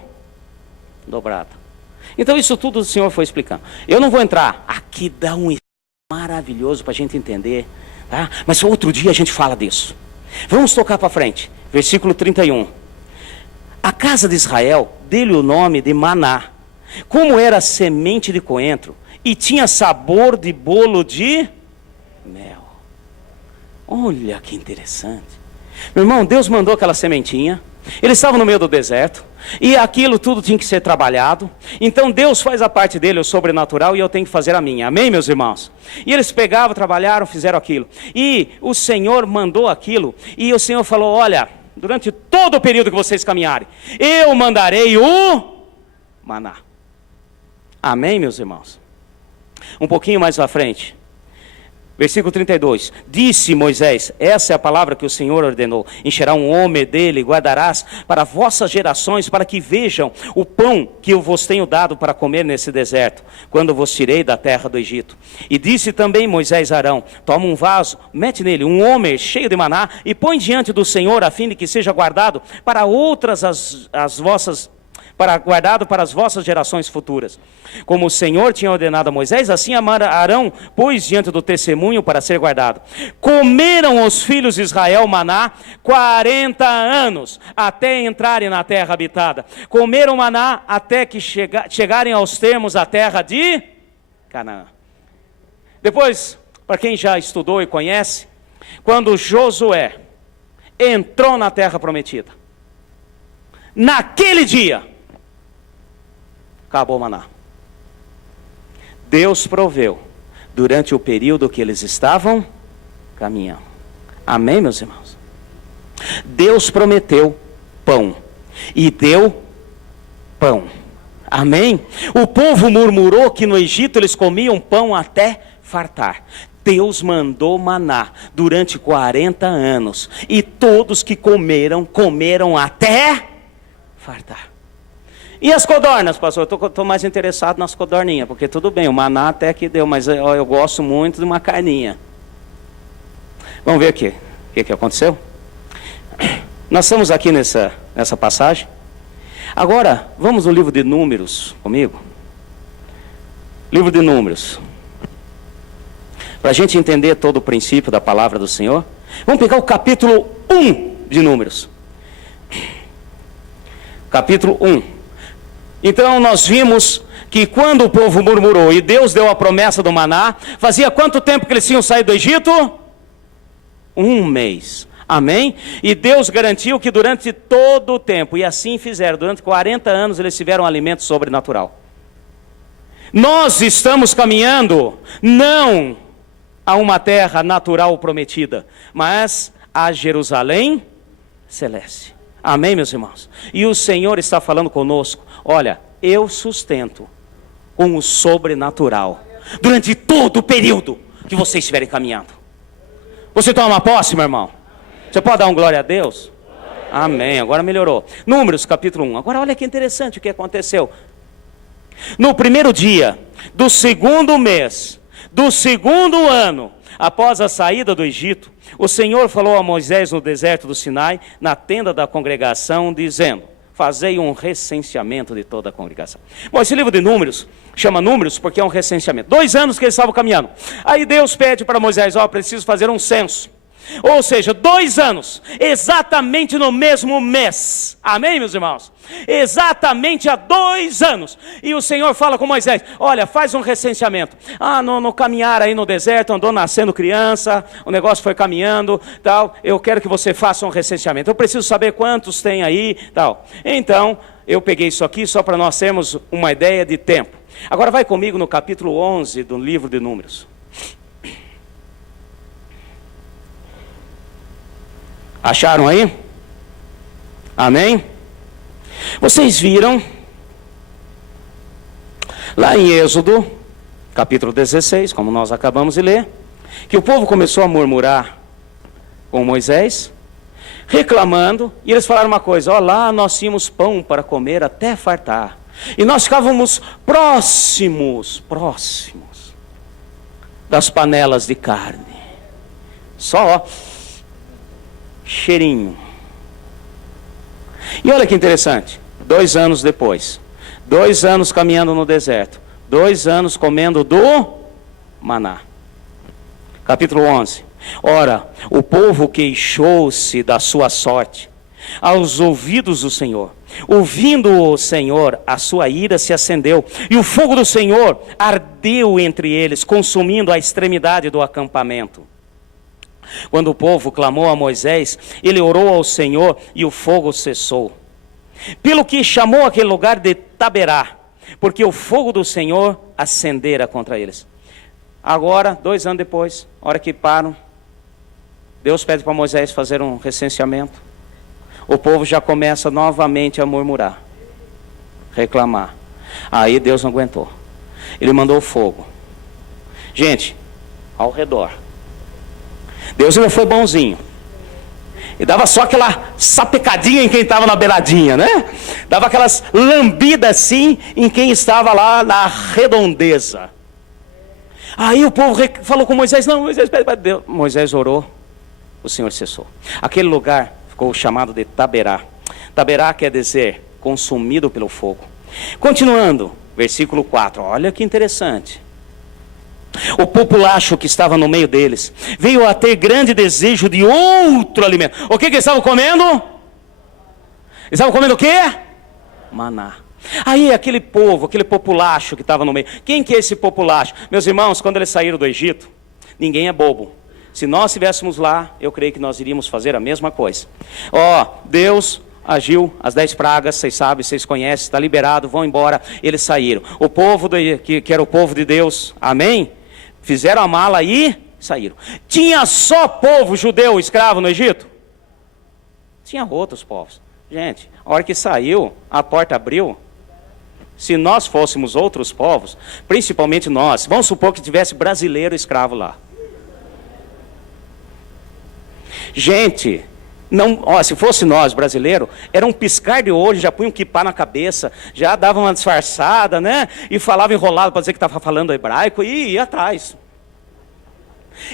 dobrada. Então isso tudo o Senhor foi explicando. Eu não vou entrar, aqui dá um maravilhoso para a gente entender, tá? Mas outro dia a gente fala disso. Vamos tocar para frente, versículo 31. A casa de Israel deu-lhe o nome de maná, como era semente de coentro, e tinha sabor de bolo de mel. Olha que interessante. Meu irmão, Deus mandou aquela sementinha. Eles estavam no meio do deserto. E aquilo tudo tinha que ser trabalhado. Então Deus faz a parte dele, o sobrenatural, e eu tenho que fazer a minha. Amém, meus irmãos? E eles pegavam, trabalharam, fizeram aquilo. E o Senhor mandou aquilo. E o Senhor falou, olha, durante todo o período que vocês caminharem, eu mandarei o maná. Amém, meus irmãos? Um pouquinho mais à frente. Versículo 32. Disse Moisés, essa é a palavra que o Senhor ordenou. Encherá um homem dele, guardarás para vossas gerações, para que vejam o pão que eu vos tenho dado para comer nesse deserto, quando vos tirei da terra do Egito. E disse também Moisés a Arão, toma um vaso, mete nele um homem cheio de maná, e põe diante do Senhor, a fim de que seja guardado para outras guardado para as vossas gerações futuras. Como o Senhor tinha ordenado a Moisés, assim Arão pôs diante do testemunho para ser guardado. Comeram os filhos de Israel maná 40 anos, até entrarem na terra habitada. Comeram maná até que chegarem aos termos da terra de Canaã. Depois, para quem já estudou e conhece, quando Josué entrou na terra prometida, naquele dia, acabou o maná. Deus proveu durante o período que eles estavam caminhando. Amém, meus irmãos? Deus prometeu pão e deu pão. Amém? O povo murmurou que no Egito eles comiam pão até fartar. Deus mandou maná durante 40 anos. E todos que comeram até fartar. E as codornas, pastor? Eu estou mais interessado nas codorninhas, porque tudo bem, o maná até que deu, mas eu gosto muito de uma carninha. Vamos ver aqui, o que aconteceu? Nós estamos aqui nessa passagem. Agora, vamos no livro de Números comigo. Livro de Números. Para a gente entender todo o princípio da palavra do Senhor. Vamos pegar o capítulo 1 de Números. Capítulo 1. Então nós vimos que quando o povo murmurou e Deus deu a promessa do maná, fazia quanto tempo que eles tinham saído do Egito? 1 mês. Amém? E Deus garantiu que durante todo o tempo, e assim fizeram, durante 40 anos eles tiveram alimento sobrenatural. Nós estamos caminhando não a uma terra natural prometida, mas a Jerusalém celeste. Amém, meus irmãos? E o Senhor está falando conosco, olha, eu sustento com o sobrenatural, durante todo o período que vocês estiverem caminhando. Você toma posse, meu irmão? Você pode dar um glória a Deus? Amém, agora melhorou. Números capítulo 1, agora olha que interessante o que aconteceu. No primeiro dia do segundo mês, do segundo ano, após a saída do Egito, o Senhor falou a Moisés no deserto do Sinai, na tenda da congregação, dizendo, fazei um recenseamento de toda a congregação. Bom, esse livro de Números, chama Números porque é um recenseamento. 2 anos que eles estavam caminhando. Aí Deus pede para Moisés, preciso fazer um censo. Ou seja, 2 anos, exatamente no mesmo mês. Amém, meus irmãos? Exatamente há 2 anos. E o Senhor fala com Moisés, olha, faz um recenseamento. No caminhar aí no deserto, andou nascendo criança, o negócio foi caminhando, tal. Eu quero que você faça um recenseamento. Eu preciso saber quantos tem aí, tal. Então, eu peguei isso aqui só para nós termos uma ideia de tempo. Agora vai comigo no capítulo 11 do livro de Números. Acharam aí? Amém? Vocês viram, lá em Êxodo, capítulo 16, como nós acabamos de ler, que o povo começou a murmurar com Moisés, reclamando, e eles falaram uma coisa, lá nós tínhamos pão para comer até fartar, e nós ficávamos próximos das panelas de carne, só cheirinho. E olha que interessante, 2 anos depois, 2 anos caminhando no deserto, 2 anos comendo do maná. Capítulo 11. Ora, o povo queixou-se da sua sorte aos ouvidos do Senhor. Ouvindo o Senhor, a sua ira se acendeu, e o fogo do Senhor ardeu entre eles, consumindo a extremidade do acampamento. Quando o povo clamou a Moisés, ele orou ao Senhor e o fogo cessou. Pelo que chamou aquele lugar de Taberá, porque o fogo do Senhor acendera contra eles. Agora, 2 anos depois, hora que param, Deus pede para Moisés fazer um recenseamento. O povo já começa novamente a murmurar, reclamar. Aí Deus não aguentou. Ele mandou fogo. Gente, ao redor. Deus ainda foi bonzinho. E dava só aquela sapecadinha em quem estava na beiradinha, né? Dava aquelas lambidas assim em quem estava lá na redondeza. Aí o povo falou com Moisés, não, Moisés, pede para Deus. Moisés orou, o Senhor cessou. Aquele lugar ficou chamado de Taberá. Taberá quer dizer consumido pelo fogo. Continuando, versículo 4, olha que interessante. O populacho que estava no meio deles veio a ter grande desejo de outro alimento. O que eles estavam comendo? Eles estavam comendo o quê? Maná. Aí aquele povo, aquele populacho que estava no meio. Quem que é esse populacho? Meus irmãos, quando eles saíram do Egito, ninguém é bobo. Se nós estivéssemos lá, eu creio que nós iríamos fazer a mesma coisa. Deus agiu, as 10 pragas, vocês sabem, vocês conhecem, está liberado, vão embora. Eles saíram. O povo que era o povo de Deus, amém? Fizeram a mala e saíram. Tinha só povo judeu escravo no Egito? Tinha outros povos. Gente, a hora que saiu, a porta abriu. Se nós fôssemos outros povos, principalmente nós, vamos supor que tivesse brasileiro escravo lá. Gente, se fosse nós, brasileiro, era um piscar de olho, já punha um quipá na cabeça, já dava uma disfarçada, né? E falava enrolado para dizer que estava falando hebraico e ia atrás.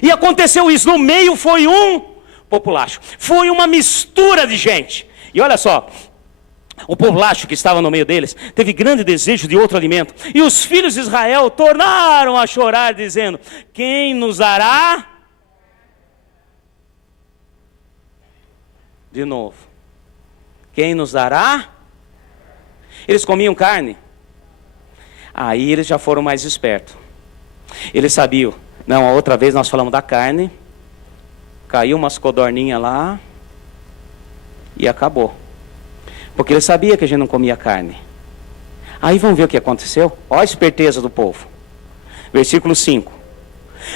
E aconteceu isso, no meio foi um populacho, foi uma mistura de gente. E olha só, o populacho que estava no meio deles teve grande desejo de outro alimento. E os filhos de Israel tornaram a chorar, dizendo, quem nos dará? De novo, quem nos dará? Eles comiam carne. Aí eles já foram mais espertos. Eles sabiam, não, a outra vez nós falamos da carne, caiu umas codorninhas lá e acabou. Porque eles sabiam que a gente não comia carne. Aí vamos ver o que aconteceu. Olha a esperteza do povo. Versículo 5.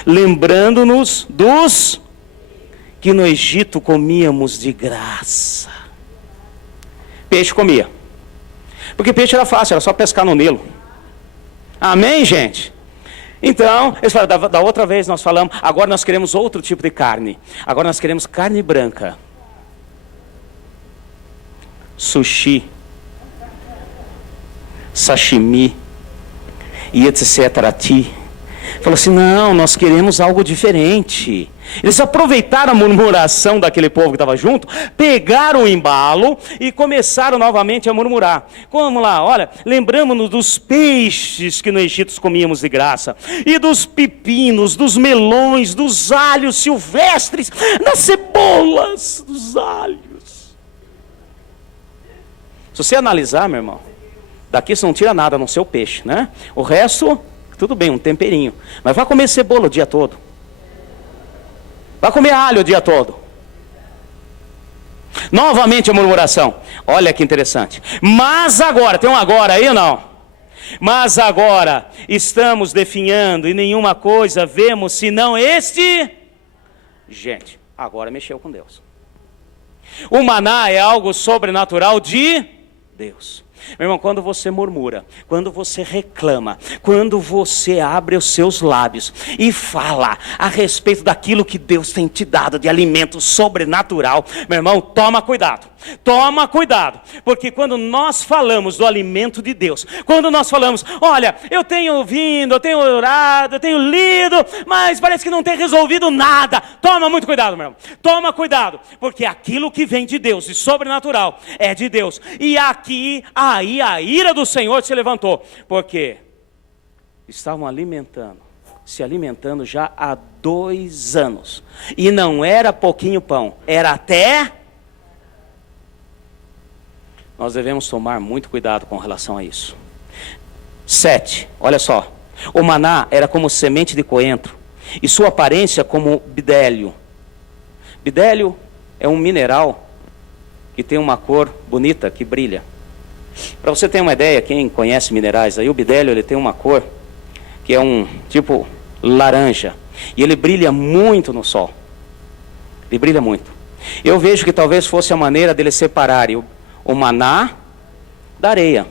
Lembrando-nos dos que no Egito comíamos de graça. Peixe comia. Porque peixe era fácil, era só pescar no Nilo. Amém, gente? Então, eles falaram, da outra vez nós falamos, agora nós queremos outro tipo de carne. Agora nós queremos carne branca. Sushi. Sashimi. E etc. Falou assim, não, nós queremos algo diferente. Eles aproveitaram a murmuração daquele povo que estava junto, pegaram o embalo e começaram novamente a murmurar. Vamos lá, olha, lembramos-nos dos peixes que no Egito comíamos de graça, e dos pepinos, dos melões, dos alhos silvestres, das cebolas, dos alhos. Se você analisar, meu irmão, daqui você não tira nada, a não ser o peixe, né? O resto, tudo bem, um temperinho. Mas vai comer cebola o dia todo. Vai comer alho o dia todo. Novamente a murmuração. Olha que interessante. Mas agora, tem um agora aí ou não? Mas agora estamos definhando e nenhuma coisa vemos senão este. Gente, agora mexeu com Deus. O maná é algo sobrenatural de Deus. Meu irmão, quando você murmura, quando você reclama, quando você abre os seus lábios e fala a respeito daquilo que Deus tem te dado de alimento sobrenatural, meu irmão, toma cuidado, porque quando nós falamos do alimento de Deus, quando nós falamos, olha, eu tenho vindo, eu tenho orado, eu tenho lido, mas parece que não tem resolvido nada, toma muito cuidado, meu irmão, toma cuidado, porque aquilo que vem de Deus, de sobrenatural, é de Deus, e aqui, aí a ira do Senhor se levantou, porque estavam se alimentando já há 2 anos, e não era pouquinho pão, era até... Nós devemos tomar muito cuidado com relação a isso. 7, olha só, o maná era como semente de coentro, e sua aparência como bidélio. Bidélio é um mineral que tem uma cor bonita, que brilha. Para você ter uma ideia, quem conhece minerais aí, o bidélio ele tem uma cor que é um tipo laranja, e ele brilha muito no sol. Ele brilha muito. Eu vejo que talvez fosse a maneira dele separarem o maná da areia,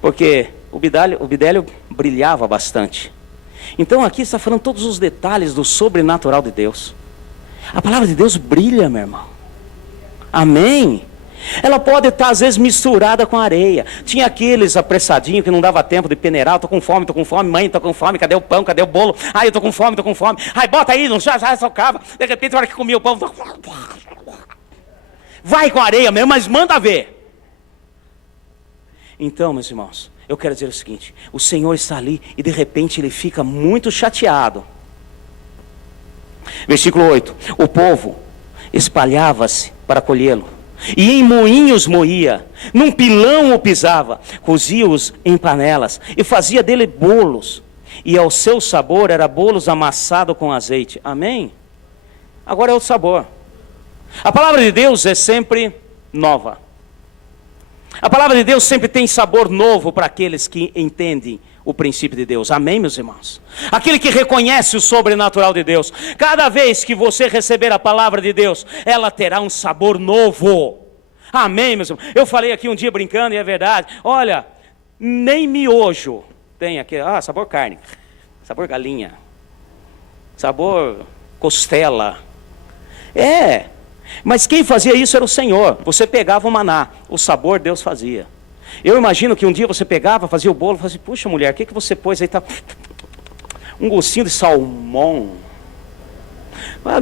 porque o bidélio brilhava bastante. Então aqui está falando todos os detalhes do sobrenatural de Deus. A palavra de Deus brilha, meu irmão. Amém? Ela pode estar às vezes misturada com areia. Tinha aqueles apressadinhos que não dava tempo de peneirar. Estou com fome, mãe, estou com fome, cadê o pão, cadê o bolo? Ai, eu estou com fome. Ai, bota aí, não já socava. De repente, na hora que comia o pão, vai com areia mesmo, mas manda ver. Então, meus irmãos, eu quero dizer o seguinte: o Senhor está ali e de repente ele fica muito chateado. Versículo 8: o povo espalhava-se para colhê-lo, e em moinhos moía, num pilão o pisava, cozia-os em panelas e fazia dele bolos, e ao seu sabor era bolos amassado com azeite. Amém? Agora é o sabor. A palavra de Deus é sempre nova. A palavra de Deus sempre tem sabor novo para aqueles que entendem o princípio de Deus. Amém, meus irmãos? Aquele que reconhece o sobrenatural de Deus. Cada vez que você receber a palavra de Deus, ela terá um sabor novo. Amém, meus irmãos? Eu falei aqui um dia brincando, e é verdade. Olha, nem miojo tem aqui. Sabor carne, sabor galinha, sabor costela. Mas quem fazia isso era o Senhor. Você pegava o maná, o sabor Deus fazia. Eu imagino que um dia você pegava, fazia o bolo, fazia assim, puxa mulher, o que você pôs aí? Tá um gostinho de salmão.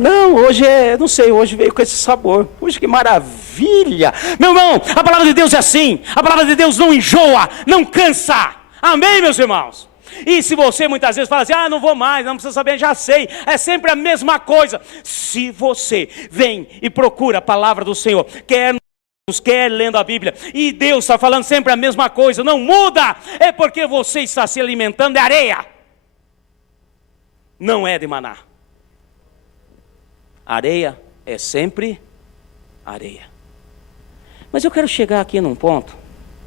Não, hoje não sei, hoje veio com esse sabor. Puxa, que maravilha. Meu irmão, a palavra de Deus é assim. A palavra de Deus não enjoa, não cansa. Amém, meus irmãos? E se você muitas vezes fala assim, não vou mais, não precisa saber, já sei, é sempre a mesma coisa. Se você vem e procura a palavra do Senhor, quer lendo a Bíblia, e Deus está falando sempre a mesma coisa, não muda, é porque você está se alimentando de areia, não é de maná. Areia é sempre areia. Mas eu quero chegar aqui num ponto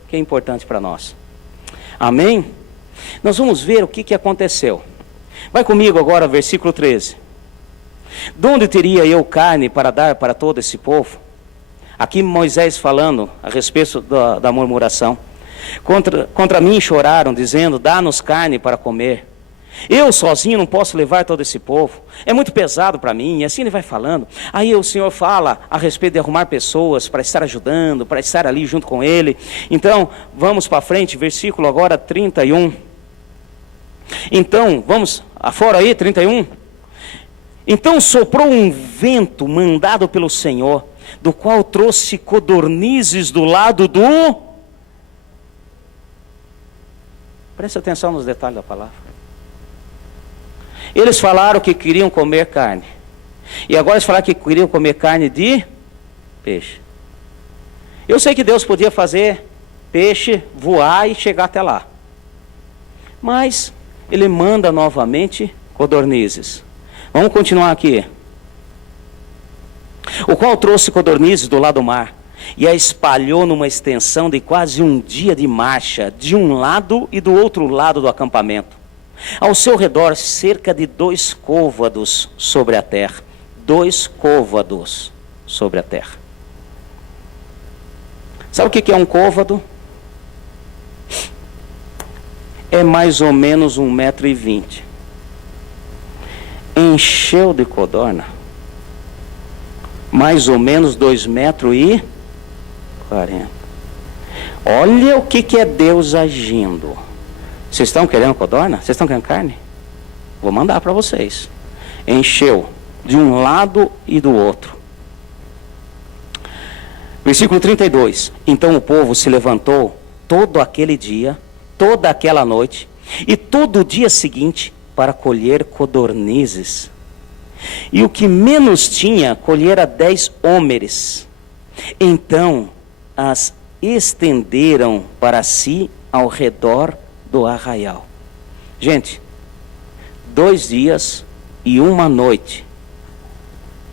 que é importante para nós. Amém? Nós vamos ver o que aconteceu. Vai comigo agora, versículo 13. De onde teria eu carne para dar para todo esse povo? Aqui Moisés falando a respeito da murmuração. Contra mim choraram, dizendo, dá-nos carne para comer. Eu sozinho não posso levar todo esse povo. É muito pesado para mim. E assim ele vai falando. Aí o Senhor fala a respeito de arrumar pessoas para estar ajudando, para estar ali junto com ele. Então, vamos para frente, versículo agora 31. Então, vamos afora aí, 31. Então soprou um vento mandado pelo Senhor, do qual trouxe codornizes do lado do... Preste atenção nos detalhes da palavra. Eles falaram que queriam comer carne. E agora eles falaram que queriam comer carne de peixe. Eu sei que Deus podia fazer peixe voar e chegar até lá. Mas ele manda novamente codornizes. Vamos continuar aqui. O qual trouxe codornizes do lado do mar e a espalhou numa extensão de quase um dia de marcha, de um lado e do outro lado do acampamento. Ao seu redor, cerca de 2 côvados sobre a terra. 2 côvados sobre a terra. Sabe o que é um côvado? É mais ou menos 1,20 m. Encheu de codorna, mais ou menos 2,40 m. Olha o que é Deus agindo. Vocês estão querendo codorna? Vocês estão querendo carne? Vou mandar para vocês. Encheu de um lado e do outro. Versículo 32. Então o povo se levantou todo aquele dia, toda aquela noite e todo o dia seguinte para colher codornizes. E o que menos tinha, colhera 10 homeres. Então as estenderam para si ao redor do arraial. Gente, 2 dias e 1 noite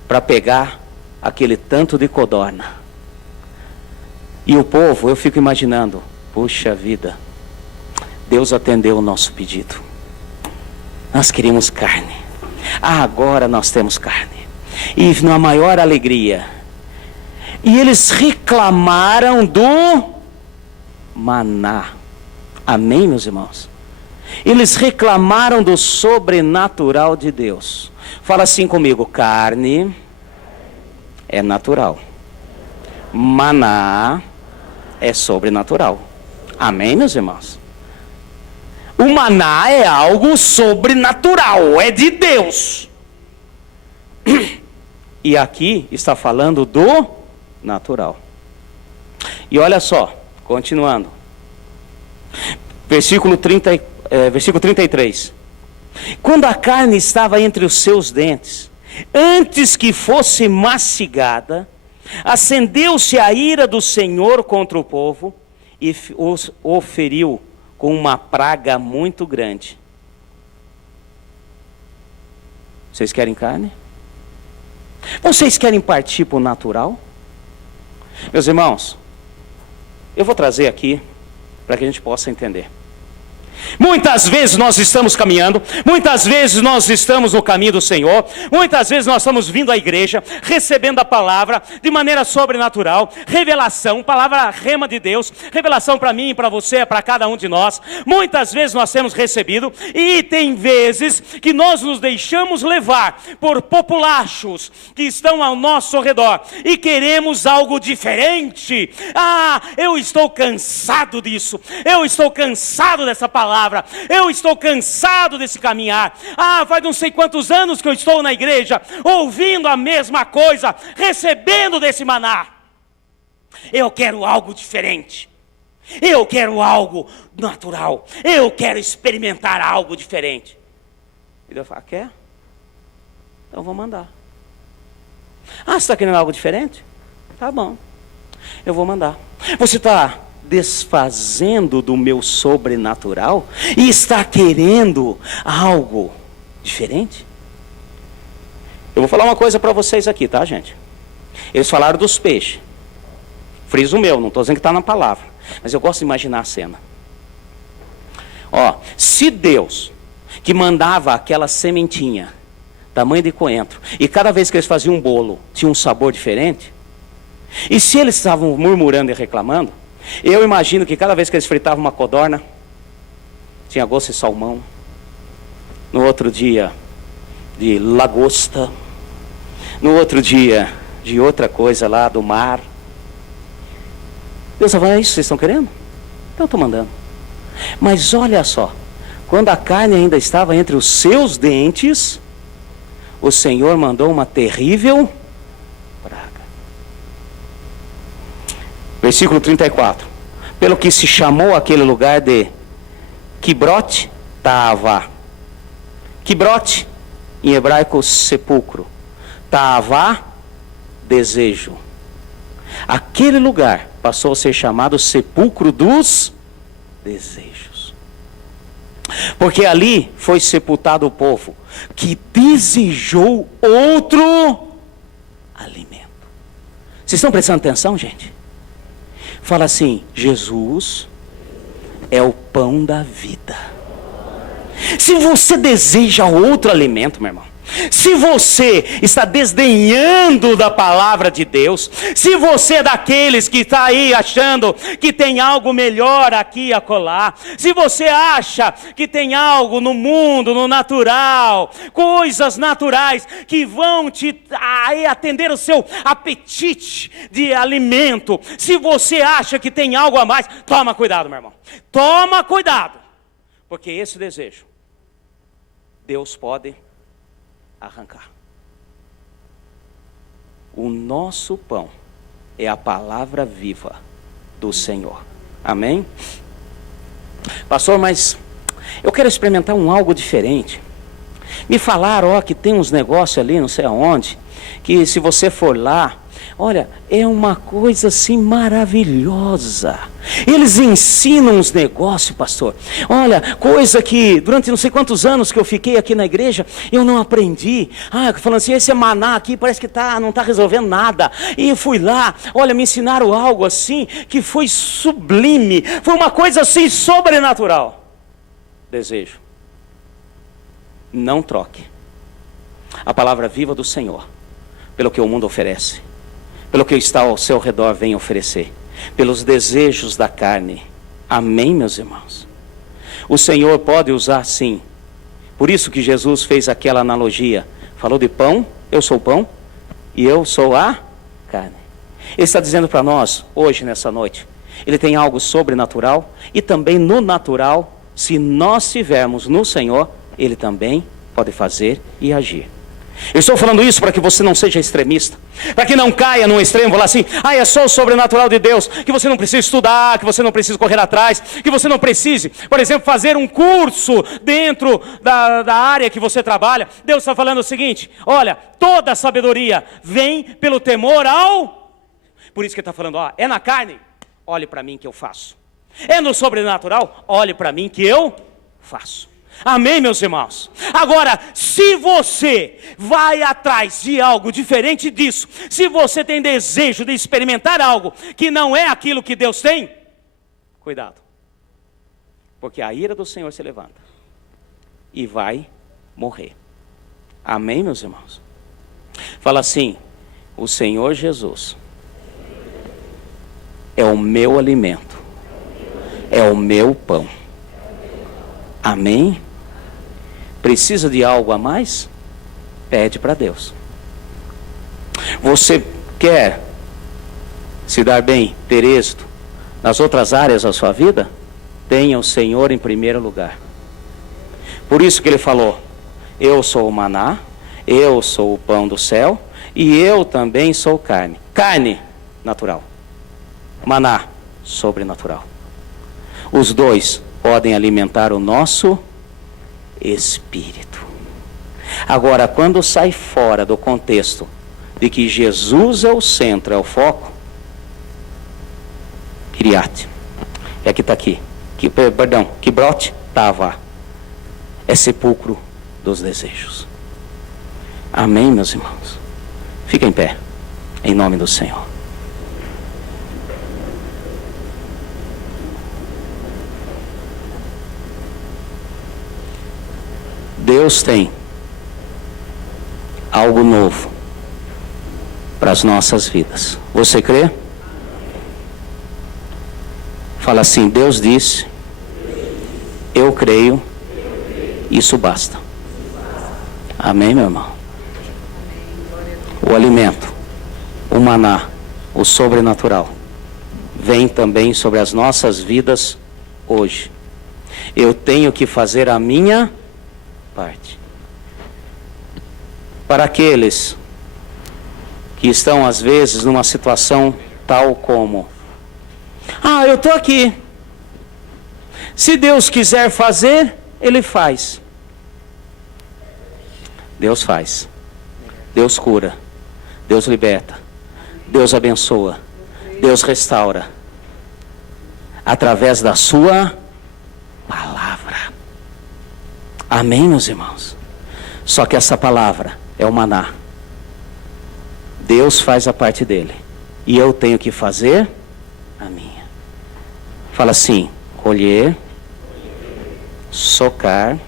para pegar aquele tanto de codorna. E o povo, eu fico imaginando, puxa vida, Deus atendeu o nosso pedido. Nós queríamos carne. Agora nós temos carne. E na maior alegria. E eles reclamaram do maná. Amém, meus irmãos? Eles reclamaram do sobrenatural de Deus. Fala assim comigo: carne é natural. Maná é sobrenatural. Amém, meus irmãos? O maná é algo sobrenatural, é de Deus. E aqui está falando do natural. E olha só, continuando. Versículo 33. Quando a carne estava entre os seus dentes, antes que fosse mastigada, acendeu-se a ira do Senhor contra o povo e o feriu com uma praga muito grande. Vocês querem carne? Vocês querem partir para o natural? Meus irmãos, eu vou trazer aqui para que a gente possa entender. Muitas vezes nós estamos caminhando, muitas vezes nós estamos no caminho do Senhor, muitas vezes nós estamos vindo à igreja, recebendo a palavra de maneira sobrenatural, revelação, palavra rema de Deus, revelação para mim, para você, para cada um de nós. Muitas vezes nós temos recebido, e tem vezes que nós nos deixamos levar por populachos que estão ao nosso redor e queremos algo diferente. Eu estou cansado disso, eu estou cansado dessa palavra, eu estou cansado desse caminhar. Faz não sei quantos anos que eu estou na igreja, ouvindo a mesma coisa, recebendo desse maná. Eu quero algo diferente, eu quero algo natural, eu quero experimentar algo diferente. E Deus fala: quer? Então vou mandar. Você está querendo algo diferente? Tá bom, eu vou mandar. Você está desfazendo do meu sobrenatural e está querendo algo diferente? Eu vou falar uma coisa para vocês aqui, tá, gente? Eles falaram dos peixes. Friso meu, não estou dizendo que está na palavra, mas eu gosto de imaginar a cena. Se Deus, que mandava aquela sementinha tamanho de coentro, e cada vez que eles faziam um bolo tinha um sabor diferente, E se eles estavam murmurando e reclamando, eu imagino que cada vez que eles fritavam uma codorna, tinha gosto de salmão. No outro dia, de lagosta. No outro dia, de outra coisa lá do mar. Deus falou, é isso que vocês estão querendo? Então eu estou mandando. Mas olha só, quando a carne ainda estava entre os seus dentes, o Senhor mandou uma terrível praga. Versículo 34. Pelo que se chamou aquele lugar de Kibroth Taavá. Kibroth, em hebraico, sepulcro. Taavá, desejo. Aquele lugar passou a ser chamado sepulcro dos desejos. Porque ali foi sepultado o povo que desejou outro alimento. Vocês estão prestando atenção, gente? Fala assim, Jesus é o pão da vida. Se você deseja outro alimento, meu irmão, se você está desdenhando da palavra de Deus, se você é daqueles que está aí achando que tem algo melhor aqui e acolá, se você acha que tem algo no mundo, no natural, coisas naturais que vão te atender o seu apetite de alimento, se você acha que tem algo a mais, toma cuidado, meu irmão, toma cuidado, porque esse desejo, Deus pode arrancar. O nosso pão é a palavra viva do Senhor. Amém? Pastor, mas eu quero experimentar algo diferente. Me falaram, que tem uns negócios ali, não sei aonde, que se você for lá, olha, é uma coisa assim maravilhosa. Eles ensinam uns negócios, pastor. Olha, coisa que durante não sei quantos anos que eu fiquei aqui na igreja, eu não aprendi. Falando assim, esse maná aqui parece que não está resolvendo nada. E eu fui lá, olha, me ensinaram algo assim, que foi sublime. Foi uma coisa assim sobrenatural. Desejo. Não troque a palavra viva do Senhor pelo que o mundo oferece, pelo que está ao seu redor vem oferecer, pelos desejos da carne. Amém, meus irmãos? O Senhor pode usar sim. Por isso que Jesus fez aquela analogia. Falou de pão, eu sou o pão, e eu sou a carne. Ele está dizendo para nós, hoje, nessa noite, Ele tem algo sobrenatural, e também no natural, se nós tivermos no Senhor, Ele também pode fazer e agir. Eu estou falando isso para que você não seja extremista, para que não caia num extremo, falar assim, é só o sobrenatural de Deus, que você não precisa estudar, que você não precisa correr atrás, que você não precise, por exemplo, fazer um curso dentro da área que você trabalha. Deus está falando o seguinte, olha, toda a sabedoria vem pelo temor ao... Por isso que Ele está falando, é na carne, olhe para mim que eu faço. É no sobrenatural, olhe para mim que eu faço. Amém, meus irmãos? Agora, se você vai atrás de algo diferente disso, se você tem desejo de experimentar algo que não é aquilo que Deus tem, cuidado, porque a ira do Senhor se levanta e vai morrer. Amém, meus irmãos? Fala assim, o Senhor Jesus é o meu alimento, é o meu pão. Amém? Precisa de algo a mais? Pede para Deus. Você quer se dar bem, ter êxito nas outras áreas da sua vida? Tenha o Senhor em primeiro lugar. Por isso que Ele falou, eu sou o maná, eu sou o pão do céu, e eu também sou carne. Carne, natural. Maná, sobrenatural. Os dois podem alimentar o nosso espírito. Agora, quando sai fora do contexto de que Jesus é o centro, é o foco, Kiriat, é que está aqui, Kibroth Taavá, é sepulcro dos desejos. Amém, meus irmãos? Fica em pé, em nome do Senhor. Deus tem algo novo para as nossas vidas. Você crê? Fala assim: Deus disse, eu creio, isso basta. Amém, meu irmão? O alimento, o maná, o sobrenatural, vem também sobre as nossas vidas hoje. Eu tenho que fazer a minha parte. Para aqueles que estão às vezes numa situação tal como: eu estou aqui. Se Deus quiser fazer, Ele faz. Deus faz. Deus cura. Deus liberta. Deus abençoa. Deus restaura. Através da sua palavra. Amém, meus irmãos? Só que essa palavra é o maná. Deus faz a parte dele. E eu tenho que fazer a minha. Fala assim: colher, socar,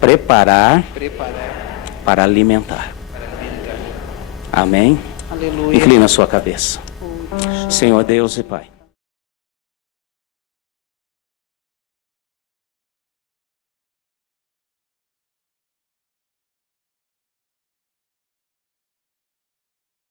preparar para alimentar. Amém? Aleluia. Inclina a sua cabeça. Senhor Deus e Pai,